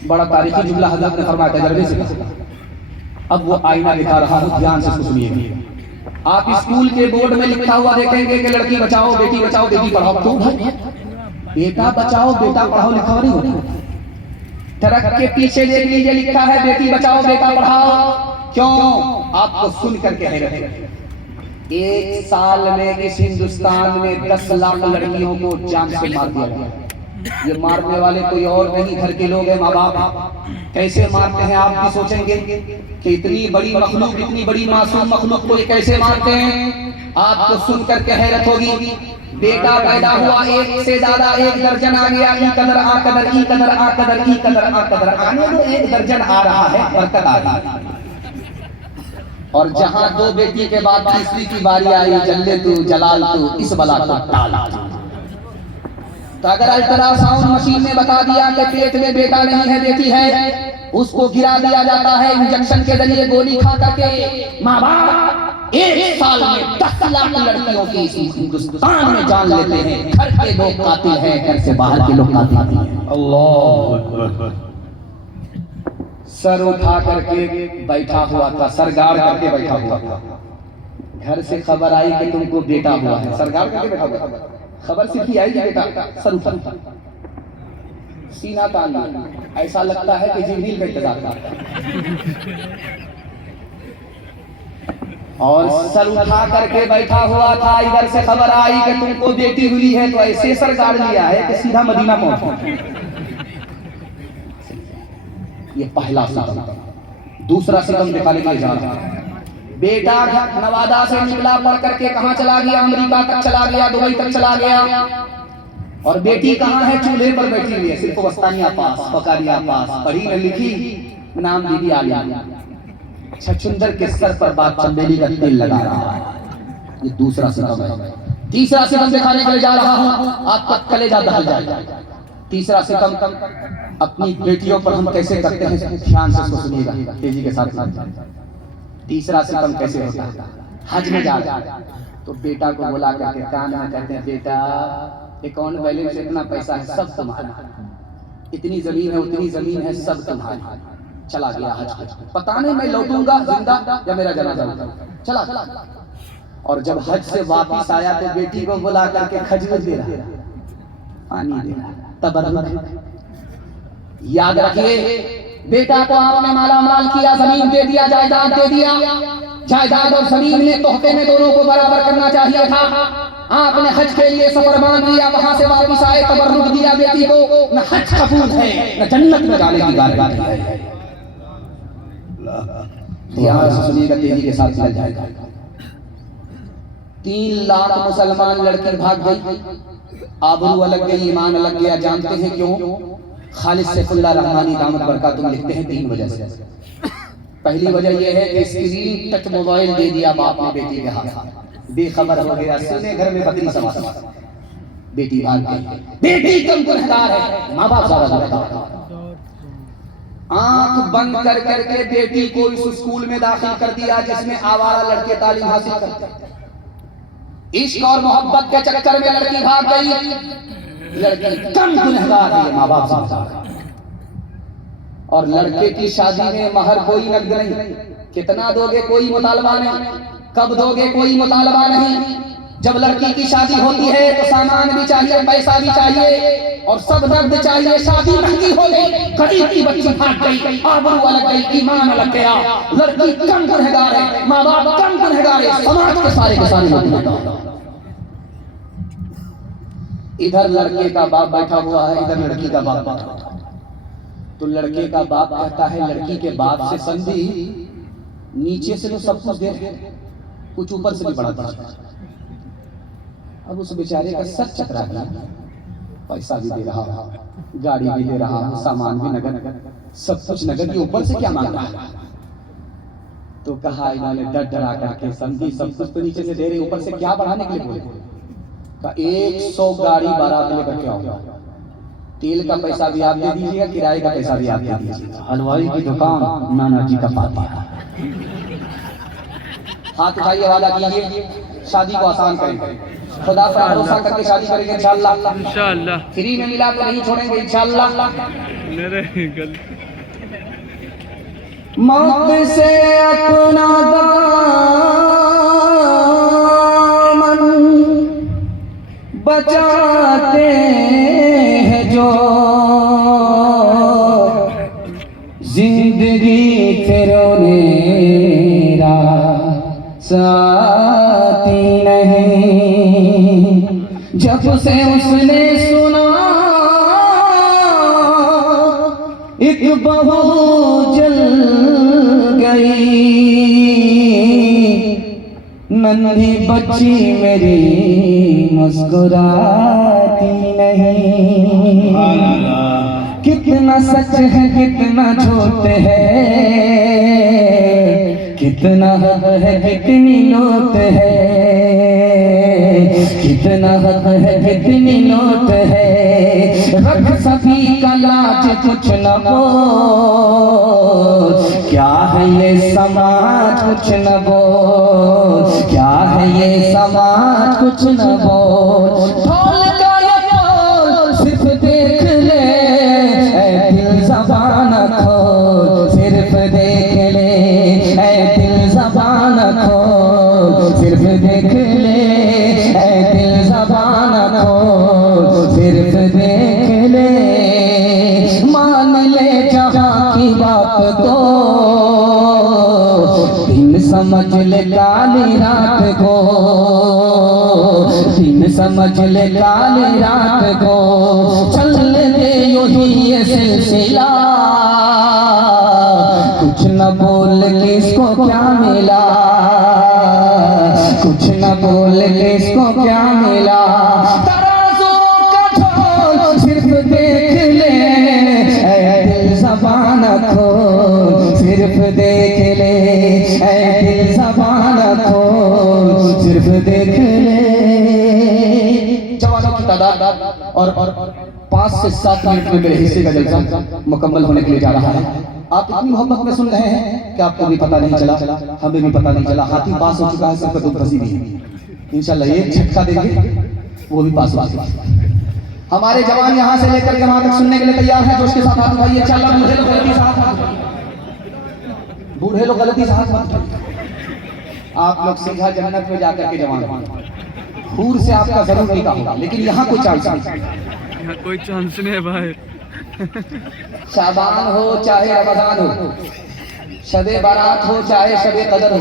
बड़ा तारीखी जुमला हजरत ने फरमाया, तजर्बे से। अब वो आईना दिखा रहा हूँ, ध्यान से सुनिए। आप स्कूल के बोर्ड में लिखा हुआ देखेंगे कि लड़की बचाओ, बेटी बचाओ, बेटी पढ़ाओ। क्यों भाई? बेटा बचाओ बेटा पढ़ाओ लिखा हुआ नहीं होता। ट्रक के पीछे देख लीजिए लिखा है बेटी बचाओ बेटा पढ़ाओ। क्यों? आपको सुन करके हैरत है। एक साल में इस हिंदुस्तान में 10 लाख लड़कियों को जान से मार दिया गया। ये मारने वाले कोई और नहीं, घर के लोग हैं, माँ बाप। कैसे मारते हैं आप भी सोचेंगे कि इतनी बड़ी मखलूक, इतनी बड़ी मासूम मखलूक को ये कैसे मारते हैं। आपको सुनकर के हैरत होगी। बेटा पैदा हुआ, एक से ज्यादा 1 दर्जन आ गया, ई कदर आ कदर, ई कदर आ कदर, ई कदर आ कदर, आने दो 1 दर्जन आ रहा है, बरकत आ रही है। और जहां 2 बेटी के बाद तीसरी की बारी आई, जल्ले तू जलाल तू इस बला को टाला। तो अगर अल्ट्रासाउंड मशीन ने बता दिया कि पेट में बेटा नहीं है बेटी है, उसको गिरा दिया जाता है इंजेक्शन के जरिए, गोली खा करके। माँ बाप 1 साल में 10 लाख लड़कियों की हिंदुस्तान में जान लेते हैं। घर के लोग कातिल हैं, घर से बाहर के लोग कातिल हैं। अल्लाह अकबर। सर उठा करके बैठा हुआ था, सरगार करके बैठा हुआ था। घर से खबर आई कि तुमको बेटा हुआ है, सरगार करके बैठा हुआ था। खबर सिर्फ ही आई कि बेटा, सर उठा, सीना तान लिया, ऐसा लगता है कि जिब्रील का इंतजार था। और सर उठा करके बैठा हुआ था। इधर से खबर आई कि तुमको बेटी हुई है, तो ऐसे सरगार लिया है कि सीधा मदीना पहुंचा। ये पहला सितम। दूसरा सितम दिखाने के लिए जा रहा है। बेटा नवादा से निकला, पढ़ करके कहां चला गया, अमेरिका तक चला गया, दुबई तक चला गया। और बेटी कहां है, चूल्हे पर बैठी हुई है, सिर्फ वस्तानिया पास, पकारिया पास, पढ़ी न लिखी, नाम बीबी आलिया। छछुंदर के सर पर बात चंदेली का तेल लगा रहा है। ये दूसरा सितम है। तीसरा सितम दिखाने के लिए जा रहा हूं, आपका कलेजा दहल जाए। तीसरा सितम अपनी बेटियों पर हम कैसे करते हैं, ध्यान से सुनिएगा, तेजी के साथ। तीसरा सितम कैसे होता है, हज में जा तो बेटा को बुला करके कान में कहते हैं, बेटा अकाउंट बैलेंस इतना पैसा है, सब तुम्हारा, इतनी जमीन है, उतनी जमीन है, सब तुम्हारा। चला गया हज, पता नहीं मैं लौटूंगा जिंदा या मेरा जनाजा होगा, चला। और जब हज से वापस आया तो बेटी को बुला करके खजूर दे रहा, पानी दे रहा, तबर्रुक। याद रखिए, बेटा को आपने माला माल किया, जमीन दे दिया, जायदाद दे दिया। जायदाद और जमीन में तोहफे में दोनों को बराबर करना चाहिए था। आपने हज के लिए सफर बांध लिया, वहां से वापस आए, तबर्रुक दिया बेटी को। न हज कबूल है, न जन्नत में जाने की गारंटी है। ध्यान से सुनिएगा, तेजी के साथ चल जाएगा। 3 लाख मुसलमान लड़की भाग गई, आबरू अलग गई, ईमान अलग गया। जानते हैं क्यों? खालिद सैफुल्लाह रहमानी दामत बरकातुहू लिखते हैं 3 वजह से। पहली वजह यह है कि स्क्रीन टच मोबाइल दे दिया बाप ने बेटी के हाथ, बेखबर हो गया, सुने घर में बकरी सवा, बेटी भाग गई। बेटी कम गुनहगार है, माँ बाप ज्यादा गुनहगार। आंख बंद कर करके बेटी को इस स्कूल में दाखिल कर दिया जिसमें आवारा लड़के तालीम हासिल करते। इश्क और मोहब्बत के चक्कर में लड़की भाग गई। लड़की कम गुनहगार है, माँ बाप ज्यादा। और लड़के की शादी में महर कोई नकद नहीं, कितना दोगे कोई मुतालबा नहीं, कब दोगे कोई मुतालबा नहीं। जब लड़की की शादी होती है तो सामान भी चाहिए, पैसा भी चाहिए और सब नकद चाहिए। शादी महंगी हो गई, गरीब की बच्ची भाग गई, आबरू अलग गई, ईमान अलग गया। लड़की कम गुनहगार है, माँ बाप कम गुनहगार है, समाज के सारे गुनहगार। इधर लड़के का बाप बैठा हुआ है, इधर लड़की का बाप बैठा हुआ है। तो लड़के का बाप कहता है लड़की के बाप से, संधि नीचे से तो सब कुछ दे रहे, कुछ ऊपर से भी बड़ा था। अब उस बेचारे का सर चकरा गया, पैसा भी दे रहा, गाड़ी भी दे रहा, सामान भी नगद, सब कुछ नगद, के ऊपर से क्या मांग रहा है। तो कहा इन्होंने डर डरा करके, संधि सब कुछ तो नीचे से दे रहे, ऊपर से क्या बढ़ाने के लिए बोले। का 100 गाड़ी बारात लेकर के आओ, तेल का पैसा भी आप दे दीजिएगा, किराए का पैसा भी आप दे दीजिएगा, हलवाई की दुकान नाना जी का फातिहा। हाथ उठाइए, वादा कीजिए, शादी को आसान करेंगे, खुदा पर भरोसा करके शादी करेंगे इंशाअल्लाह। इंशाअल्लाह फ्री में मिला तो नहीं छोड़ेंगे इंशाअल्लाह। मौत से अपना दामन बचाते हैं जो, जिंदगी फिर मेरा साथ जब से उसने सुना एक बहू जल गई, नन्ही बच्ची मेरी मुस्कुराती नहीं। कितना सच है कितना झूठ है, कितना हक है कितनी लूट है, कितना हक है कितनी लूट है। रख सभी का लाज कुछ न बोल, क्या है ये समाज कुछ न बोल, क्या है ये समाज कुछ न बोल। ढोल का ये बोल सिर्फ देख ले, ऐ दिल ज़बान खोल, सिर्फ देख ले, ऐ दिल ज़बान खोल, सिर्फ देख ले, ऐ दिल ज़बान खोल, सिर्फ देख ले। मान ले जहाँ की बात को, दिन समझ ले काली रात को, दिन समझ ले काली रात को। चल दे यूं ये सिलसिला, कुछ न बोल किसको क्या मिला, कुछ न बोल किसको क्या मिला। तराजू का ढोल सिर्फ देख ले, ऐ दिल ज़बान खोल, सिर्फ देख ले, ऐ दिल ज़बान खोल, सिर्फ देख ले। जवानों की तादाद और 5 से 7 मिनट में मेरे हिस्से का जलसा मुकम्मल होने के लिए जा रहा है। आप इतनी मोहब्बत में सुन रहे हैं कि आपको भी पता नहीं चला, हमें भी पता नहीं चला। हाथी पास हो चुका है, सिर्फ दुख फंसी भी है। इंशाल्लाह ये झटका देंगे, वो भी पास हो चुका है। हमारे जवान यहाँ से लेकर के वहां तक सुनने के लिए तैयार हैं। जोश के साथ हाथ उठाइए। इंशाल्लाह बूढ़े लोग गलती से हाथ मत उठाइए, बूढ़े लोग गलती से हाथ मत उठाइए। आप लोग सीधा जन्नत में जाकर के जवान हैं। हूर से आपका जरूर निकाह होगा, लेकिन यहाँ कोई चांस नहीं, यहाँ कोई चांस नहीं है भाई। शाबान हो चाहे रमजान हो, शबे बारात हो चाहे शबे कदर हो,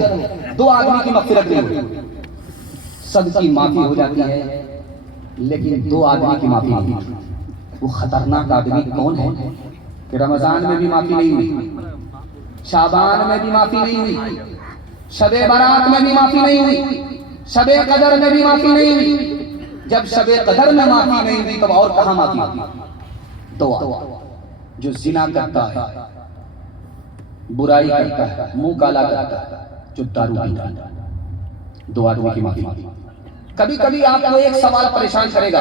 2 आदमी की मग़फ़िरत नहीं होती। सबकी माफी हो जाती है, लेकिन 2 आदमी की माफी नहीं होती। वो खतरनाक आदमी कौन है कि रमजान में भी माफी नहीं हुई, शाबान में भी माफी नहीं हुई, शबे बारात में भी माफी नहीं हुई, शबे कदर में भी माफी नहीं हुई। जब शबे कदर में माफी नहीं हुई तब और कहां माफी हुई? तो जो जिना करता है, बुराई करता है, मुंह काला करता है, जो दारू पीता है, 2 आदमी की माफी। कभी कभी आपको एक सवाल परेशान करेगा,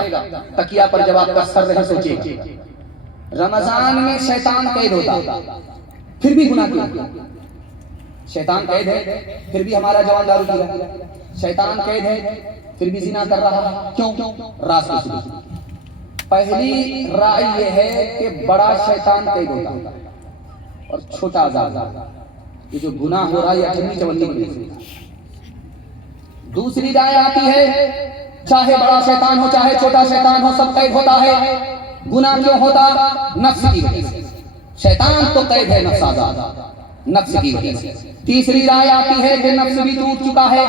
तकिया पर जब आपका सर रहे सोचिए, रमजान में शैतान कैद होता फिर भी गुनाह किया। शैतान कैद है फिर भी हमारा जवान दारू पी रहा है, शैतान कैद है फिर भी जिना कर रहा है। क्यों? रास को पहली राय यह है कि बड़ा शैतान कैद होता है और छोटा आजाद। ये जो गुनाह हो रहा है ये 8वीं 54 की। दूसरी राय आती है चाहे बड़ा शैतान हो चाहे छोटा शैतान हो, सब कैद होता है। गुनाह क्यों होता? नफ्स की वजह से। शैतान तो कैद है, नफ्स आजाद, नफ्स की वजह से। तीसरी राय आती है कि नफ्स भी टूट चुका है,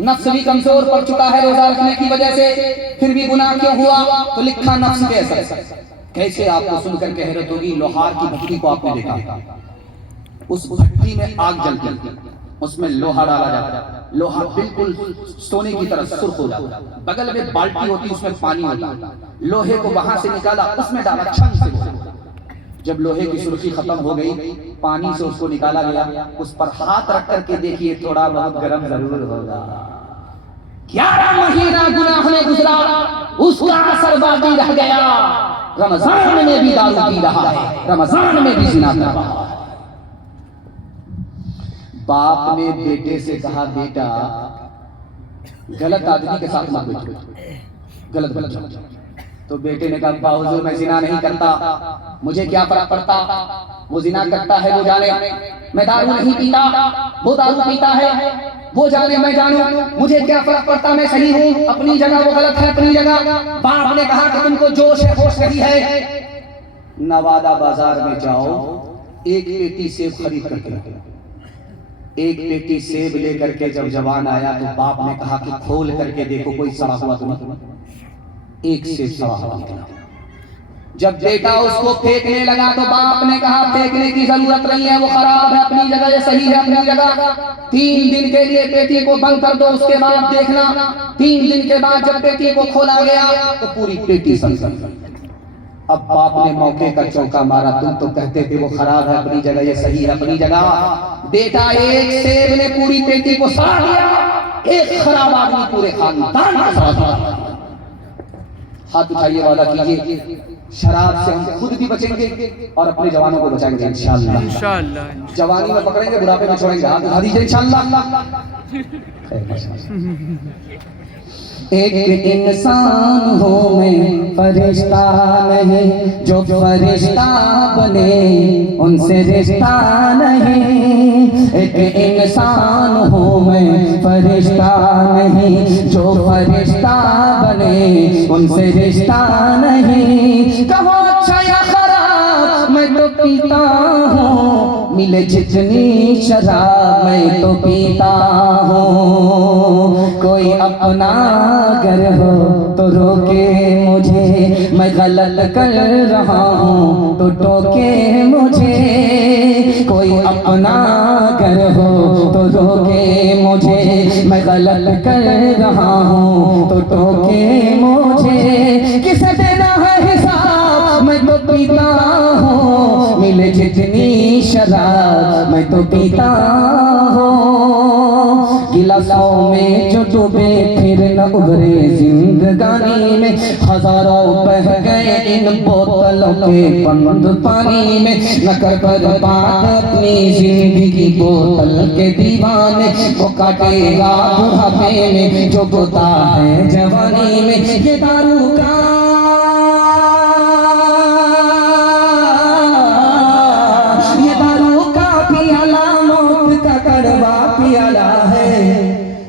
नफ्स भी कमजोर पड़ चुका है रोजा रखने की वजह से, फिर भी गुनाह क्यों हुआ? तो लिखा नफ्स के असर। कैसे? आपको सुनकर के हैरत होगी, लोहार की भट्टी को आपने देखा, उस भट्टी में आग जलती, उसमें लोहा डाला जाता, लोहा बिल्कुल सोने की तरह सुर्ख हो जाता, बगल में बाल्टी होती उसमें पानी होता, लोहे को वहां से निकाला उसमें डाला, छन से जब लोहे की सुर्खी खत्म हो गई, पानी से उसको निकाला गया, उस पर हाथ रख करके देखिए थोड़ा बहुत गर्म जरूर होगा। 11 महीना गुनाह में गुजरा, उसका असर बाकी रह गया। रमजान में भी दारू पी रहा है, रमजान में भी जिना कर रहा है। बाप ने बेटे से कहा, बेटा गलत आदमी के साथ मत बैठो, गलत बन जाओ। तो बेटे ने कहा, हुजूर मैं जिना नहीं करता, मुझे क्या फर्क पड़ता, वो जिना करता है वो जाने, मैं दारू नहीं पीता, वो दारू पीता है वो जाने, मैं जानू, मुझे क्या फर्क पड़ता, मैं सही हूँ, अपनी जगह वो गलत है अपनी जगह। बाप ने कहा कि तुमको जोश है होश नहीं है, नवादा बाजार में जाओ, एक पेटी सेब खरीद करके लाओ। एक पेटी सेब लेकर के जब जवान आया तो बाप ने कहा कि खोल करके देखो कोई सड़ा हुआ तो नहीं। एक से सवा निकला। जब बेटा उसको फेंकने लगा तो बाप ने कहा फेंकने की जरूरत नहीं है, वो खराब है अपनी जगह, ये सही है अपनी जगह। 3 दिन के लिए पेटी को बंद कर दो, उसके बाद देखना। 3 दिन के बाद जब पेटी को खोला गया तो पूरी पेटी सनसनी। अब बाप ने मौके का चौका मारा, तुम तो कहते थे वो खराब है अपनी जगह, ये सही है अपनी जगह। बेटा एक सेब ने पूरी पेटी को सड़ा दिया, एक खराब आदमी पूरे खानदान को सड़ा दिया। हाथ उठाइए, वादा कीजिए शराब से हम खुद भी बचेंगे और अपने जवानों को बचाएंगे इंशाअल्लाह। इंशाअल्लाह। जवानी में पकड़ेंगे, बुढ़ापे में छोड़ेंगे। हाथ उठा दीजिए इंशाअल्लाह। एक इंसान हूँ मैं फरिश्ता नहीं, जो फरिश्ता बने उनसे रिश्ता नहीं। एक इंसान हूँ मैं फरिश्ता नहीं, जो फरिश्ता बने उनसे रिश्ता नहीं। कहो अच्छा या खराब मैं तो पीता हूँ, मिले जितनी शराब मैं तो पीता हूँ। कोई अपना अगर हो तो रोके मुझे, मैं गलत कर रहा हूँ तो टोके मुझे। कोई अपना अगर हो तो रोके मुझे, मैं गलत कर रहा हूँ तो टोके मुझे। किसे देना है हिसाब मैं तो पीता हूँ, मिले जितनी शराब मैं तो पीता हूँ। गिलासों में जो डूबे फिर न उभरे जिंदगानी में, हजारों बह गए इन बोतलों के बंद पानी में। न कर बर्बाद अपनी जिंदगी बोतल के दीवाने, वो काटेगा बुढ़ापे में जो बोता है जवानी में। ये दारू का पियाला मौत का कड़वा पियाला है।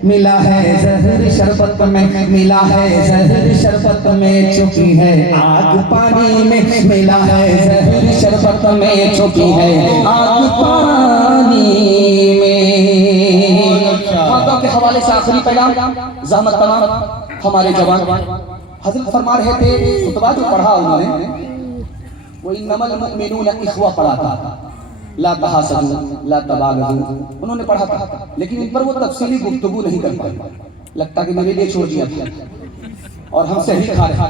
मिला है जहर शरबत में, मिला है जहर शरबत में, छुपी है आग पानी में। मिला है जहर शरबत में, छुपी है आग पानी में। बातों के हवाले से आखिरी पैगाम, ज़हमत तमाम हमारे जवान। हजरत फरमा रहे थे, खुतबा जो पढ़ा उन्होंने वो इन्नमल मुमिनून इख्वा पढ़ा था, ला तहासदू ला तबागदू उन्होंने पढ़ा था, लेकिन इन पर वो तफसीली गुफ्तगू नहीं कर पाए। लगता कि मेरे लिए छोड़ दिया था और हमसे ही खा रहे।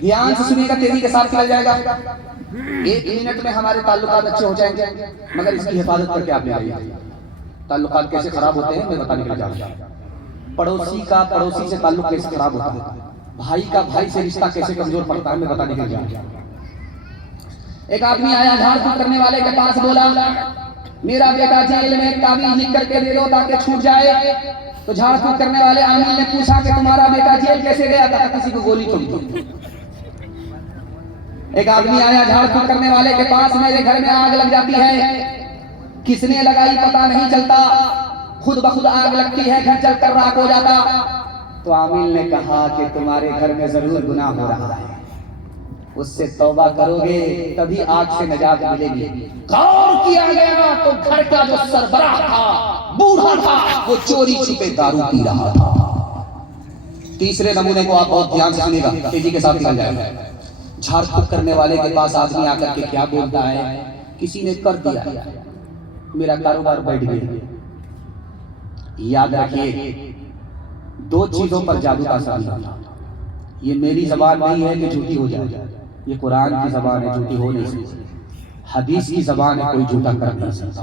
ध्यान से सुनिएगा, तेजी के साथ चल जाएगा। 1 मिनट में हमारे ताल्लुकात अच्छे हो जाएंगे, मगर इसकी हिफाजत करके आपने आइए। ताल्लुकात कैसे खराब होते हैं मैं बताने के लिए। पड़ोसी का पड़ोसी से ताल्लुक कैसे खराब होता है, भाई का भाई से रिश्ता कैसे कमजोर पड़ता है मैं बताने के लिए। एक आदमी आया झाड़ फूक करने वाले के पास, बोला मेरा बेटा जेल में एक ताबीज लिख करके दे दो ताकि छूट जाए। तो झाड़ फूक करने वाले आदमी ने पूछा कि तुम्हारा बेटा जेल कैसे गया था? किसी को गोली ठोक दी। एक आदमी आया झाड़ फूक करने वाले के पास, मेरे घर में आग लग जाती है, किसने लगाई पता नहीं चलता, खुद ब खुद आग लगती है, घर जलकर राख हो जाता। तो आमिल ने कहा कि तुम्हारे घर में जरूर गुनाह हो रहा है, उससे तौबा करोगे तभी आग से नजात मिलेगी। गौर किया गया तो घर का जो सरबराह था, बूढ़ा था, वो चोरी छिपे दारू पी रहा था। तीसरे नमूने को आप बहुत ध्यान से सुनिएगा, तेजी के साथ निकल जाएगा। झाड़ फूक करने वाले के पास आदमी आकर के क्या बोलता है, किसी ने कर दिया, मेरा कारोबार बैठ गया। याद रखिए, 2 चीजों पर जादू का असर था। ये मेरी जबान नहीं है कि झूठी हो जाए, ये कुरान की जबान है, झूठी हो नहीं सकती। हदीस की जबान है, कोई झूठा कर नहीं सकता।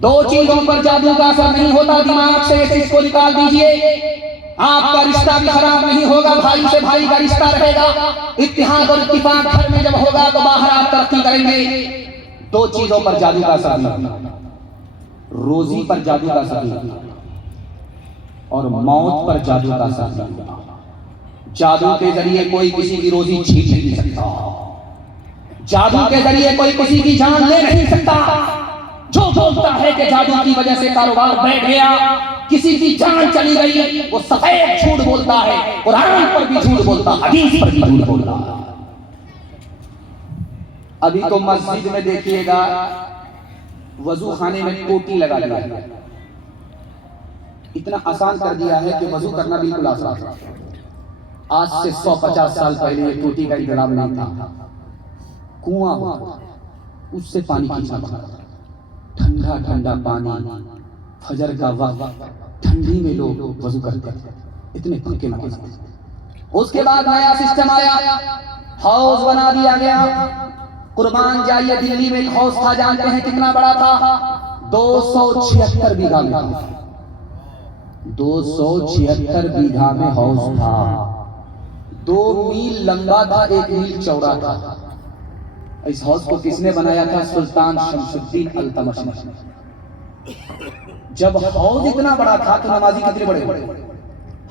2 चीजों पर जादू का असर नहीं होता, दिमाग से इस चीज को निकाल दीजिए। आपका रिश्ता भी खराब नहीं होगा, भाई से भाई का रिश्ता रहेगा। इत्तेहाद और इत्तिफाक घर में जब होगा तो बाहर आप तरक्की करेंगे। 2 चीजों पर जादू का असर नहीं होता, रोजी पर जादू का असर नहीं होता और मौत पर जादू का असर नहीं होता। जादू के जरिए कोई किसी की रोजी छीन नहीं सकता, जादू के जरिए कोई किसी की जान ले नहीं सकता। जो बोलता है कि जादू की वजह से कारोबार बैठ गया, किसी की जान चली गई, वो सफेद झूठ बोलता है। कुरान पर भी झूठ बोलता, हदीस पर भी झूठ बोलता। अभी तो मस्जिद में देखिएगा, वजू खाने में टोटी लगा दिया है। इतना आसान कर दिया है कि वजू करना बिल्कुल आसान है। आज से 150 साल पहले ये टूटी का इंतजाम नहीं था, कुआं होता, उससे पानी खींचना पड़ता था। ठंडा ठंडा पानी, फजर का वक्त, ठंडी में लोग वजू करते थे, इतने पक्के मकान। उसके बाद नया सिस्टम आया, हाउस बना दिया गया। कुर्बान जाइए, दिल्ली में एक हाउस था, जानते हैं कितना बड़ा था? 276 बीघा में था। 276 बीघा में हाउस था। 2 मील लंबा था, 1 मील चौड़ा था। इस हाउस को किसने बनाया था? सुल्तान शमसुद्दीन अल्तमश ने। जब हाउस इतना बड़ा था तो नमाजी कितने बड़े बड़े?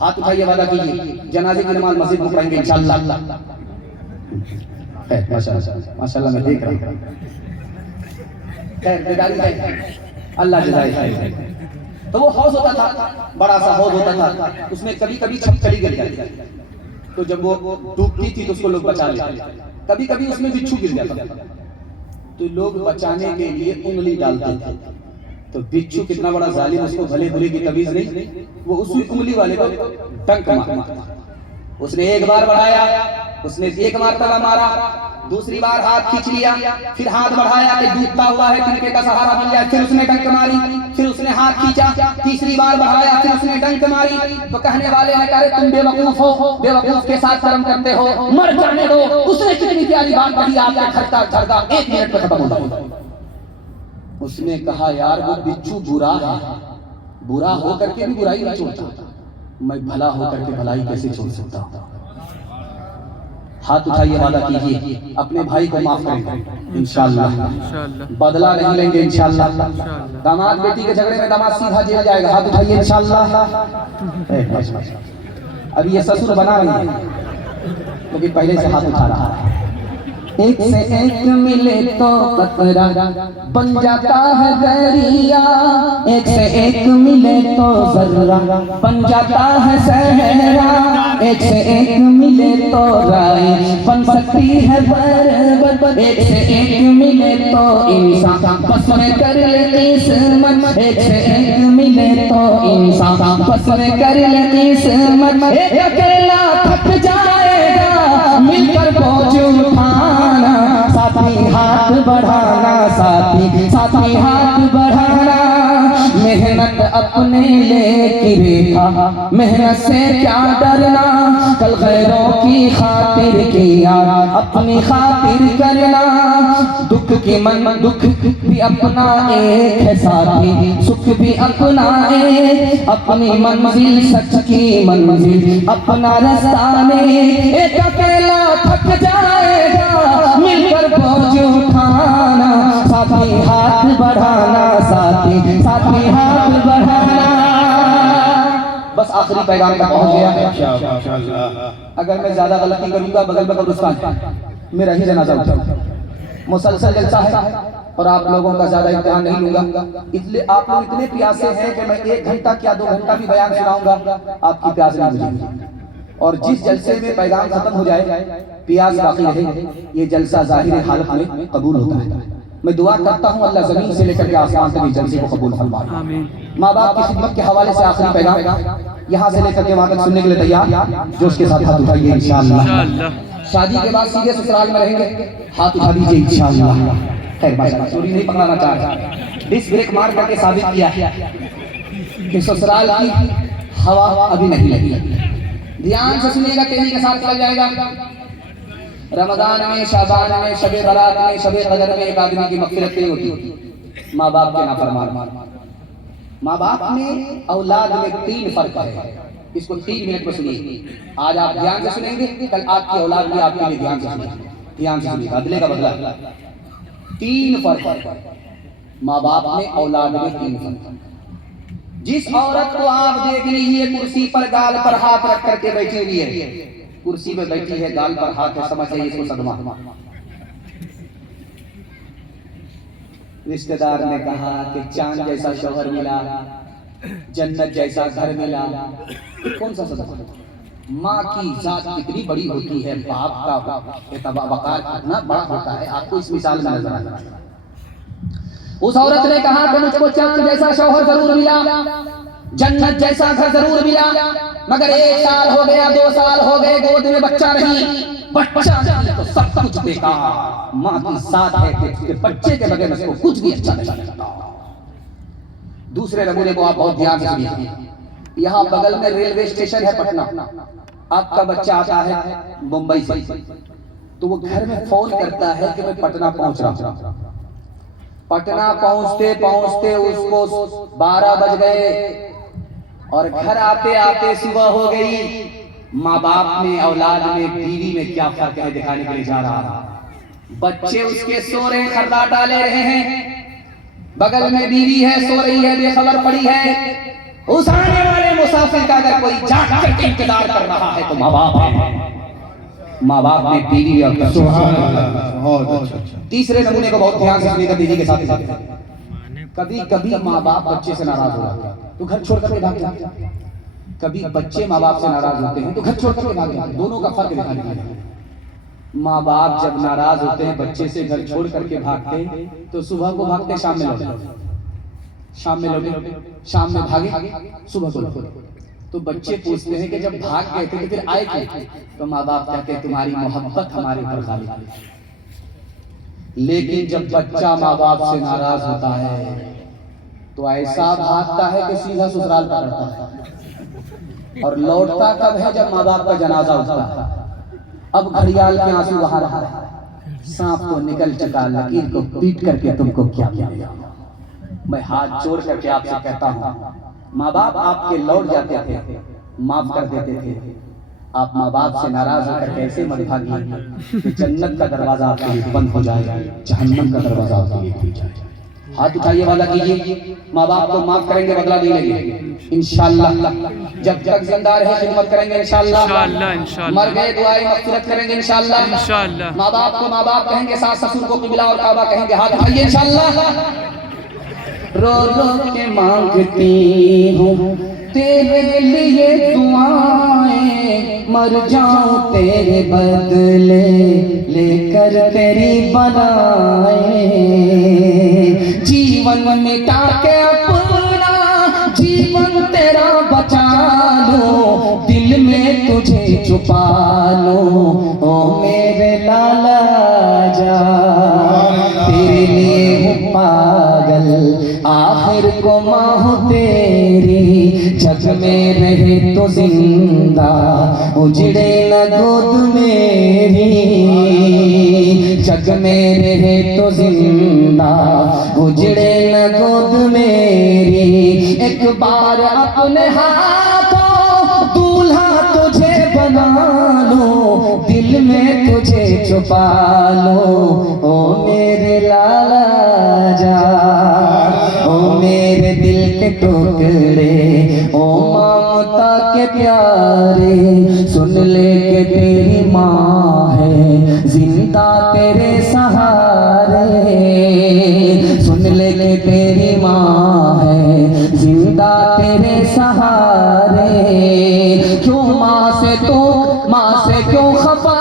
हाथ उठाइए, वादा कीजिए जनाजे की नमाज मस्जिद में पढ़ेंगे इंशाअल्लाह। माशाअल्लाह मैं देख रहा हूं, खैर बेदारी है, अल्लाह जज़ाए खैर। तो वो हाउस होता था, बड़ा सा हाउस होता था, उसमें कभी कभी छपकली गिर जाती, तो जब वो डूबती थी तो उसको लोग बचा लेते। कभी कभी उसमें बिच्छू गिर जाता, तो लोग बचाने के लिए उंगली डालते थे। तो बिच्छू कितना बड़ा जालिम, उसको भले भले की तमीज नहीं, वो उसी उंगली वाले को टंक मारता। उसने एक बार बढ़ाया, उसने एक मरतबा मारा, दूसरी बार हाथ खींच लिया, फिर हाथ बढ़ाया कि डूबता हुआ है, तिनके का सहारा मिल जाए, फिर उसने डंक मारी, फिर उसने हाथ खींचा, तीसरी बार बढ़ाया, फिर उसने डंक मारी। तो कहने वाले ने कहा तुम बेवकूफ हो, बेवकूफ के साथ कर्म करते हो, मर जाने दो। उसने कितनी प्यारी बात कही, आपका खर्चा झरदा 1 मिनट में खत्म हो जाए। उसने कहा यार वो बिच्छू बुरा है, बुरा हो करके भी बुराई नहीं छोड़ता, मैं भला हो करके भलाई कैसे छोड़ सकता हूं? हाथ उठाइए, वादा कीजिए अपने भाई को माफ करेंगे इंशाअल्लाह, बदला नहीं लेंगे इंशाअल्लाह। दामाद बेटी के झगड़े में दामाद सीधा जेल जाएगा, हाथ उठाइए इंशाअल्लाह। अभी ये ससुर बना रही है लेकिन पहले से हाथ उठा रहा है। एक से एक मिले तो कतरा बन जाता है दरिया, एक से एक मिले तो जर्रा बन जाता है सहरा, एक से एक मिले तो राय बन सकती है बरबर, एक से एक मिले तो इंसान बस में कर ले किस्मत, एक से एक मिले तो इंसान बस में कर ले किस्मत। एक अकेला थक जाएगा मिलकर बोझ उठाना, साथी हाथ बढ़ाना, साथी साथी हाथ बढ़ाना। मेहनत अपने लेके रेखा, मेहनत से क्या डरना, कल गैरों की खातिर किया अपनी खातिर करना। दुख की मन दुख भी अपना एक है साथी, सुख भी अपना एक, अपनी मंजिल सच की मंजिल अपना रास्ता में। एक अकेला थक जाएगा मिलकर बोझ उठाना, साथी हाथ बढ़ाना, साथी साथी हाथ बढ़ाना। बस आखिरी पैगाम तक पहुंच गया है। अगर मैं ज्यादा गलती करूंगा बगल बगल रुस्तान मेरा ही जनाजा उठा। मुसलसल जलसा है और आप लोगों का ज्यादा इम्तिहान नहीं लूंगा, इसलिए आप लोग इतने प्यासे हैं कि मैं 1 घंटा क्या 2 घंटा भी बयान सुनाऊंगा, आपकी प्यास नहीं बुझेगी। और जिस जलसे में पैगाम खत्म हो जाए प्यास बाकी रहे, ये जलसा जाहिर हालत में कबूल होता है। मैं दुआ करता हूँ अल्लाह जमीन से लेकर के आसमान तक इस जलसे को कबूल फरमाए। माँ बाप की खिदमत के हवाले से आखिरी पैगाम यहाँ से लेकर के वहाँ तक सुनने के लिए तैयार, जोश के साथ हाथ उठाइए इंशाअल्लाह। शादी के बाद सीधे ससुराल में रहेंगे, हाथ उठा दीजिए इंशाअल्लाह। खैर माशाअल्लाह, चोरी नहीं पकड़ाना चाह रहा, डिस्क ब्रेक मार करके साबित किया कि ससुराल की हवा अभी नहीं लगी। ध्यान से सुनिएगा, तेजी के साथ चल जाएगा। रमजान में, शाबान में, शबे बरात में, शबे कदर में एक आदमी की मग़फ़िरत नहीं होती, माँ बाप के नाफरमान। माँ बाप में औलाद में 3 फर्क है, इसको 3 मिनट में सुनिए। आज आप ध्यान से सुनेंगे, कल आपकी औलाद भी आपके लिए ध्यान से सुनेगी। ध्यान से सुनिए, बदले का बदला। 3 फर्क माँ बाप में औलाद में, 3 फर्क। जिस औरत को आप देख लीजिए कुर्सी पर गाल पर हाथ रख करके बैठी हुई है, कुर्सी पे बैठी है गाल पर हाथ है, समझ जाइए इसको सदमा। रिश्तेदार ने कहा कि चांद जैसा शौहर मिला, जन्नत जैसा घर मिला, कौन सा सदमा? माँ की जात कितनी बड़ी होती है, बाप का वकार कितना बड़ा होता है, आपको इस मिसाल में नजर आता है। उस औरत ने कहा कि मुझको चांद जैसा शौहर जरूर मिला, जन्नत जैसा घर जरूर मिला, मगर 1 साल हो गया, 2 साल हो गए, गोद में बच्चा नहीं, बच्चा नहीं तो सब कुछ बेकार। माँ की साथ है कि उसके बच्चे के बगैर उसको कुछ भी अच्छा नहीं लगता। दूसरे नमूने को आप बहुत ध्यान से सुनिए। यहाँ बगल में रेलवे स्टेशन है पटना। आपका बच्चा आता है मुंबई से, तो वो घर में फोन करता है कि मैं पटना पहुंच रहा हूं। पटना पहुंचते पहुंचते उसको 12 बज गए और घर आते आते सुबह हो गई। माँ बाप में, औलाद में, बीवी में क्या फर्क है दिखाने के लिए जा रहा है। बच्चे उसके सो रहे, खर्राटा ले रहे हैं, बगल में बीवी है सो रही है, बेखबर पड़ी है। उस आने वाले मुसाफिर का अगर कोई जाग करके इंतजार कर रहा है तो माँ बाप है। माँ बाप ने बीवी और तीसरे नमूने को बहुत ध्यान से सुनिएगा बीवी के साथ। कभी कभी माँ बाप बच्चे से नाराज हो जाते हैं तो घर छोड़ कर भाग जाते हैं। कभी बच्चे माँ बाप से नाराज होते हैं तो घर छोड़ कर भाग जाते हैं। दोनों का फर्क दिखाने के लिए माँ बाप जब नाराज होते हैं बच्चे से घर छोड़ करके भागते तो सुबह को भागते, शाम में लौटे, शाम में लौटे, शाम में भागे, सुबह को लौटे। तो बच्चे पूछते हैं कि जब भाग गए थे तो फिर आए क्यों? तो माँ बाप कहते हैं तुम्हारी मोहब्बत हमारे ऊपर खाली है। लेकिन जब बच्चा माँ बाप से नाराज होता है तो ऐसा भागता है कि सीधा ससुराल पकड़ता है। और लौटता कब है? जब माँ बाप का जनाजा उठता है। अब घड़ियाल के आंसू वहां रहा है, सांप तो निकल चुका, लकीर को पीट करके तुमको क्या मिलेगा? मैं हाथ जोड़ करके आपसे कहता हूँ, माँ बाप आपके लौट जाते थे, माफ कर देते थे। आप माँ बाप से नाराज होकर कैसे मत भागिए कि जन्नत का दरवाजा आपके लिए बंद हो जाएगा, जहन्नम का दरवाजा आपके लिए खुल जाएगा। हाथ उठाइए, वादा कीजिए, माँ बाप को माफ करेंगे, बदला नहीं लेंगे इंशाअल्लाह। जब तक जिंदा रहे खिदमत करेंगे इंशाअल्लाह। मर गए दुआएं मग़फ़िरत करेंगे इंशाअल्लाह। माँ बाप को माँ बाप कहेंगे, सास ससुर को क़िबला और काबा कहेंगे। हाथ उठाइए इंशाअल्लाह। रो रो के मांगती हूँ तेरे लिए दुआएं, मर जाऊं तेरे बदले लेकर तेरी बनाए। जीवन मिटा के अपना जीवन तेरा बचा लो, दिल में तुझे छुपा लो, ओ मेरे लाला जा। तेरे लिए हूँ पागल, आखिर को माँ हूँ तेरी, जग में रहे तो जिंदा, उजड़े न गोद मेरी। जग में रहे तो जिंदा, उजड़े न गोद मेरी। एक बार अपने हाथों दूल्हा तुझे बना लो, दिल में तुझे छुपा लो, ओ मेरे लाला जा। ओ मेरे दिल के टुकड़े, ओ ममता के प्यारे, सुन ले के तेरी माँ है जिंदा तेरे सहारे। सुन ले के तेरी माँ है जिंदा तेरे सहारे। क्यों माँ से क्यों खफा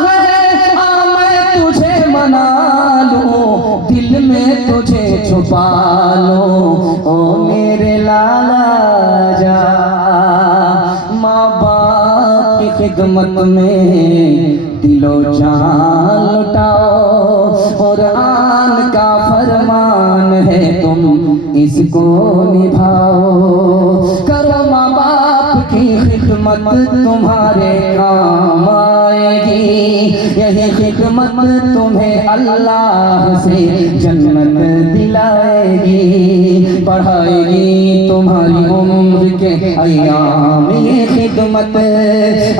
है, आ मैं तुझे मना लूं, दिल में तुझे छुपा लो, ओ मेरे लाला जा। माँ बाप की खिदमत में दिलो जान लुटाओ, और आन का फरमान है तुम इसको निभाओ। करो माँ बाप की खिदमत तुम्हारे काम आएगी, यही खिदमत तुम्हें अल्लाह से जन्नत दिलाएगी, बढ़ाएगी तुम्हारी उम्र के अय्याम। ये खिदमत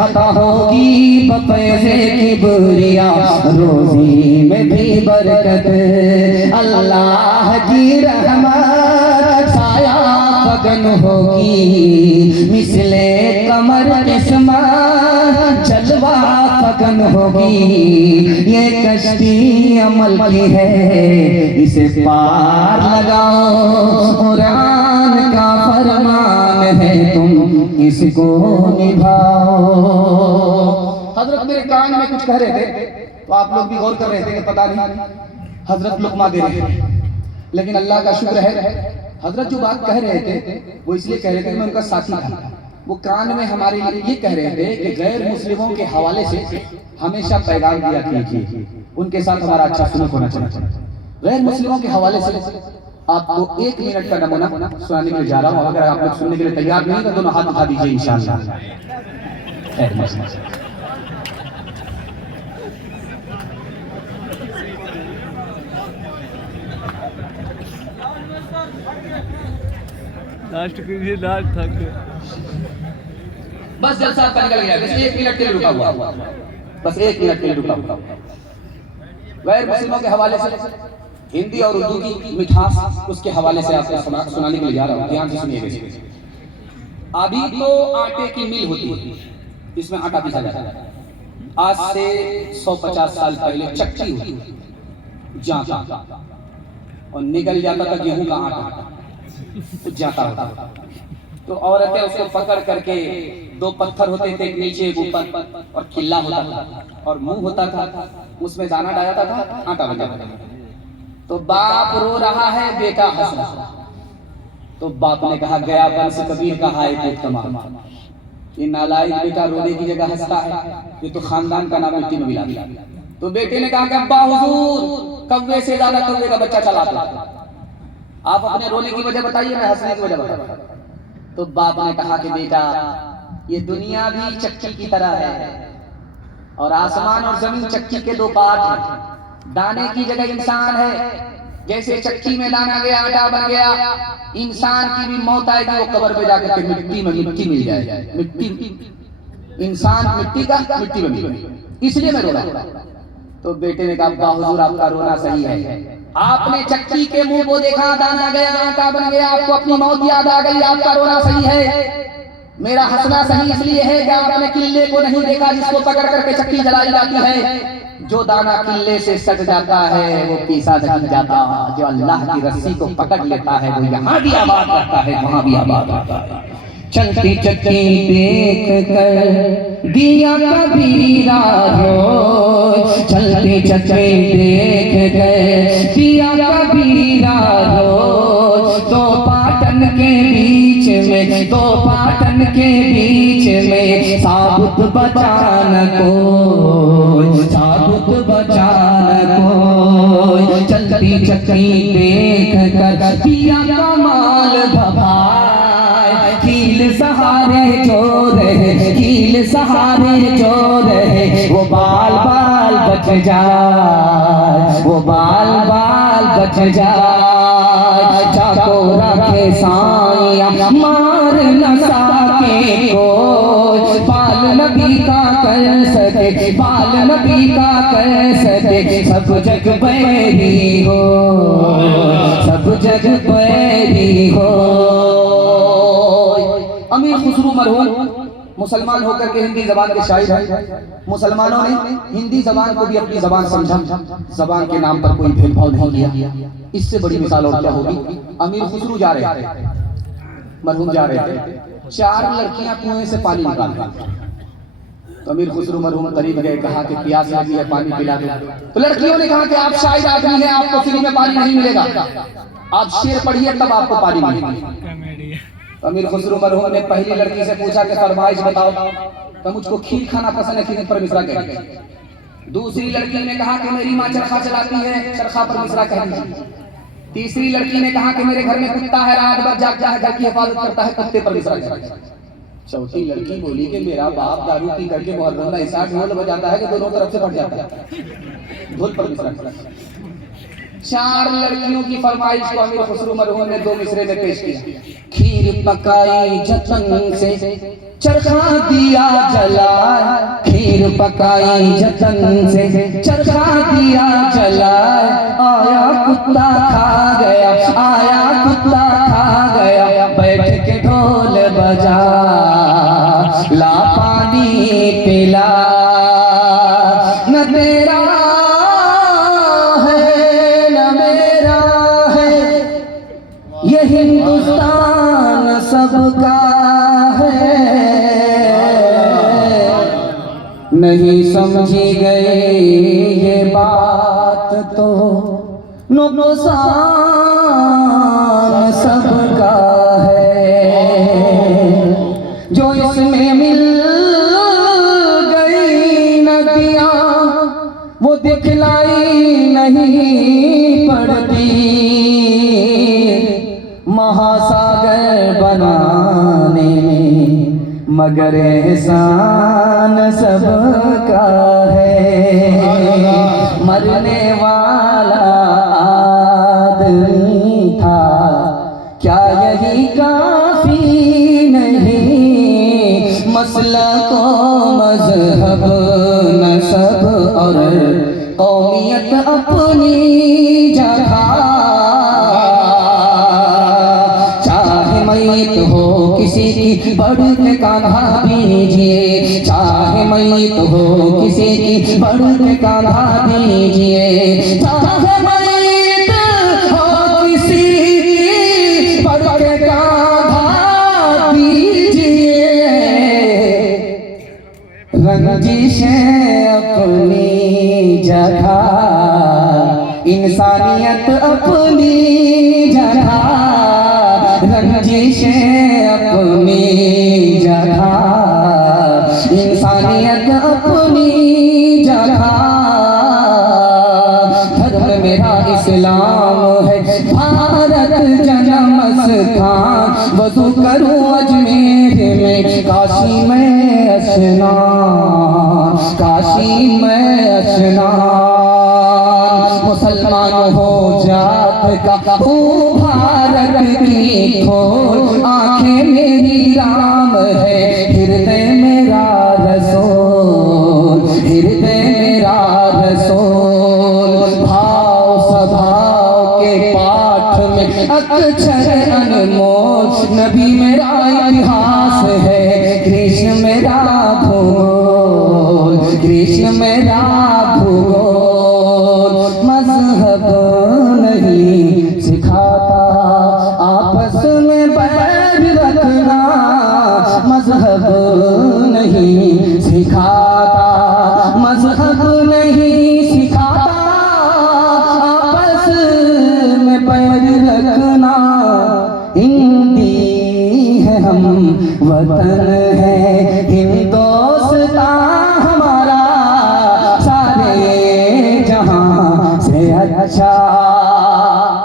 अता होगी बफ़ैज़े किबरिया, रोज़ी में भी बरकत। अल्लाह की रहमत साया फगन होगी, मिसले कमर किस्मत जलवा फगन होगी। ये कश्ती अमल की है, इसे पार लगाओ, कुरान का फरमान है तुम इसको निभाओ। हजरत मेरे कान में कुछ कह रहे थे तो आप लोग भी गौर कर रहे थे कि पता नहीं हजरत लुकमा दे रहे हैं, लेकिन अल्लाह का शुक्र है हजरत जो बात कह रहे थे वो इसलिए कह रहे थे, मैं उनका साथी था। वो कान में हमारे लिए ये कह रहे थे कि गैर मुस्लिमों के हवाले से हमेशा पैगाम दिया कीजिए, उनके साथ हमारा अच्छा सलूक होना चाहिए। गैर मुस्लिमों के हवाले से आपको 1 मिनट का नमूना सुनाने के लिए जा रहा हूँ। अगर आप लोग सुनने के लिए तैयार नहीं तो दोनों हाथ उठा दीजिए इंशाअल्लाह। लास्ट कीजिए, लास्ट थक गए। बस जलसा आपका निकल गया, बस 1 मिनट के लिए रुका हुआ, बस 1 मिनट के लिए रुका हुआ। गैर मुस्लिमों के हवाले से हिंदी और उर्दू की मिठास उसके हवाले से आपको सुनाने के लिए जा रहा हूँ। ध्यान से सुनिएगा। अभी तो आटे की मिल होती है, इसमें आटा पीसा जाता है। आज से 150 साल पहले चक्की होती जाता और निकल जाता था गेहूं का आटा, तो जाता होता। तो औरतें उसको पकड़ करके, 2 पत्थर होते थे, नीचे एक ऊपर, और किल्ला होता था और मुंह होता था, उसमें दाना डालता था, आटा बन जाता था। तो बाप रो रहा है, बेटा हंस रहा। तो बाप ने कहा, गया बंस कबीर का हाय कोट तमाम, ये नालायक बेटा रोने की जगह हंसता है, ये तो खानदान का नाम मिट्टी में मिला दिया। तो बेटे ने कहा कि अब्बा हुजूर, कौवे से ज्यादा कौवे का बच्चा चलाता, आप अपने रोने की वजह बताइए, मैं हंसने की वजह बताऊं। तो बाप ने कहा कि बेटा, ये दुनिया भी चक्की की तरह है और आसमान और जमीन चक्की के 2 पार्ट हैं। दाने की जगह इंसान है, जैसे चक्की में दाना गया, आटा बन गया, इंसान की भी मौत आएगी, वो कब्र पे जाकर के मिट्टी में मिट्टी मिल जाए। मिट्टी, इंसान मिट्टी का, मिट्टी में मिल, इसलिए मैं रो रहा हूं। तो बेटे ने कहा, अब्बा हुजूर आपका रोना सही है, आपने चक्की के मुंह को देखा, दाना गया, आटा बन गया, आपको अपनी मौत याद आ गई, आपका रोना सही है। मेरा हंसना सही इसलिए है कि आपने किले को नहीं देखा जिसको पकड़ करके चक्की जलाई जाती है। जो दाना किले से सट जाता है वो पीसा नहीं जाता, जो अल्लाह की रस्सी को पकड़ लेता है वो यहाँ भी आबाद रहता है, वहां भी आबाद रहता है। चलती चक्की देख कर दिया कबीरा रोज, चलती चक्की देख कर दिया कबीरा रोज। 2 पाटन के बीच में, 2 पाटन के बीच में साबुत बचान को, साबुत बचान को। चलती चक्की देख कर दिया कमाल भभाए, कील सहारे जो रहे, कील सहारे जो रहे, वो बाल बाल बच जाए, वो बाल बाल बच जाए। जाको रखे साइया मार न सके कोई, बाल नबी का कर सके, बाल नबी का कर सके। सब जग बैरी हो, सब जग बैरी हो। अमीर खुसरू मरहूम मुसलमान होकर के हिंदी जबान के शायर हैं। मुसलमानों ने हिंदी जबान को भी अपनी जबान समझा, जबान के नाम पर कोई भेदभाव नहीं किया। इससे बड़ी मिसाल और क्या होगी। अमीर खुसरू जा रहे थे, मरहूम जा रहे थे, 4 लड़कियां कुएं से पानी निकाल रही। तो अमीर खुसरू मरहूम करीब गए, कहा कि प्यास लगी है, पानी पिला दो। तो लड़कियों ने कहा कि आप शायर आदमी हैं, आपको फ्री में पानी नहीं मिलेगा, आप शेर पढ़िए तब आपको पानी मिलेगा। तो अमीर खुसरू मरहूम ने पहली लड़की से पूछा कि फरमाइश बताओ। तो मुझको खीर खाना पसंद है, खीर पर मिश्रा कह दीजिए। दूसरी लड़की ने कहा कि मेरी माँ चरखा चलाती है, चरखा पर मिश्रा कह दीजिए। तीसरी लड़की ने कहा कि मेरे घर में कुत्ता है, रात भर जागता है, घर की हिफाजत करता है, कुत्ते पर मिश्रा कह दीजिए। चौथी लड़की बोली कि मेरा बाप दारू पी करके मुहर्रम में ऐसा ढोल बजाता है कि दोनों तरफ से फट जाता है, ढोल पर मिश्रा कह दीजिए। 4 लड़कियों की फरमाइश को अमीर खुसरू मरहूम ने 2 मिसरे में पेश किया। खीर पकाई जतन से चरखा दिया जला, खीर पकाई जतन से चरखा दिया जला। आया कुत्ता खा गया, आया कुत्ता खा गया, बैठ के ढोल बजा, ला पानी पिला। न तेरा ये हिंदुस्तान सबका है, नहीं समझी गए ये बात तो नुकसान सबका है, जो इसमें मिल गई नदियाँ वो दिखलाई नहीं पड़ती, महासागर बनाने में मगर एहसान सबका है। मरने वाला आदमी था, क्या यही काफी नहीं? मसला को मजहब नसब और कौमियत अपनी जगह, चाहे मैयत हो किसी की बढ़ के कान्हा दीजिए, चाहे मैयत हो किसी की बढ़ के कान्हा दीजिए, चाहे मैयत हो किसी की बढ़ के कान्हा दीजिए। रंजिशें अपनी जगह, इंसानियत अपनी जगह, रंजिशें अपनी जगह, इंसानियत अपनी जगह। धर्म मेरा इस्लाम है, भारत जन्म स्थान, वज़ू करूं अजमेर में, काशी में अस्नान, काशी में अस्नान। मुसलमान हो जात का हूँ भारत की खोल, आंखें मेरी राम है, हृदय मेरा रसूल, हृदय मेरा रसूल। भाव स्वभाव के पाठ में अक्षर अनमोल, नबी मेरा इतिहास है, कृष्ण मेरा भूगोल, कृष्ण मेरा भूगोल। मजहब नहीं सिखाता आपस में बैर रखना, मजहब नहीं सिखाता, मजहब नहीं सिखाता आपस में बैर रखना। हिंदी है हम, वतन है हिंदुस्तान हमारा, सारे जहां से अच्छा।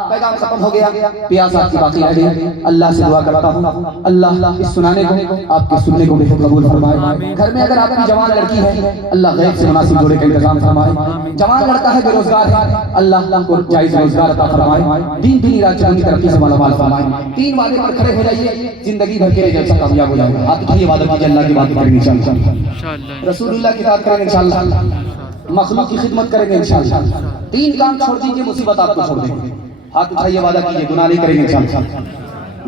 पैगाम खत्म हो गया, प्यास आपकी बाकी रह गई। अल्लाह से दुआ करता हूँ अल्लाह इस सुनाने को आपके सुनने को बेहद कबूल फरमाए। घर में अगर आपकी जवान लड़की है, अल्लाह गैर से मुनासिब जोड़े का इंतजाम फरमाए। जवान लड़का है, बेरोजगार है, अल्लाह को जायज रोजगार अता फरमाए, दीन दुनी राज्य की तरक्की से मालामाल फरमाए। 3 वादे पर खड़े हो जाइए, जिंदगी भर के लिए जलसा कामयाब हो जाएगा। आप ये वादा कीजिए, अल्लाह की बात करेंगे इंशाअल्लाह, रसूलुल्लाह की बात करेंगे इंशाअल्लाह, मखलूक की खिदमत करेंगे इंशाअल्लाह। 3 काम छोड़ दीजिए, मुसीबत आपको छोड़ देंगे। हाथ उठाइए, वादा कीजिए, गुनाह नहीं करेंगे इंशाअल्लाह,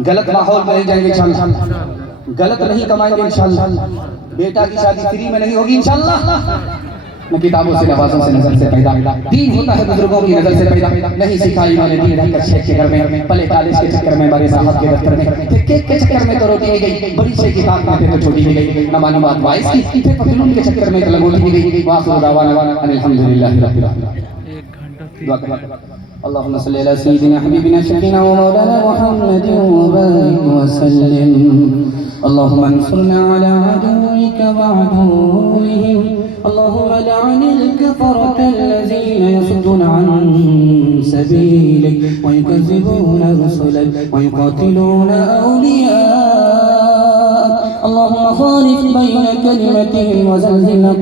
गलत माहौल में नहीं जाएंगे इंशाअल्लाह, गलत नहीं कमाएंगे इंशाअल्लाह, बेटा की शादी फ्री में नहीं होगी इंशाअल्लाह। न किताबों से नवाजों से नजर से पैदा, दीन होता है बुजुर्गों की नजर से पैदा, नहीं सिखाई इन्होंने दीन रहकर शेख के घर में, पले कॉलेज के चक्कर में, बड़े साहब के दफ्तर में, फिर केक के चक्कर में तो रोटी ही गई, बड़ी से किताब में तो छोटी ही गई, न मानी बात 22 की, फिर पतलून के चक्कर में तो लगोटी ही गई। वाखिर दावाना अल्हम्दुलिल्लाहि रब्बिल आलमीन। दुआ करें, अल्लाहुम्मा सल्ली अला सय्यिदिना हबीबिना शफीना व मौलाना मुहम्मदिन व बारिक व सल्लिम। अल्लाहुम्मा अंसुरना अला अदुव्विका व अदुव्विहिम, अल्लाहुम्मा लअनिल कफरता allazina yasudduna an sabiliक व युकज़्ज़िबूना रुसुलक व युक़ातिलूना awliयाक। अल्लाहुम्मा ख़ालिफ़ बैना कलिमतिहिम व ज़लज़िल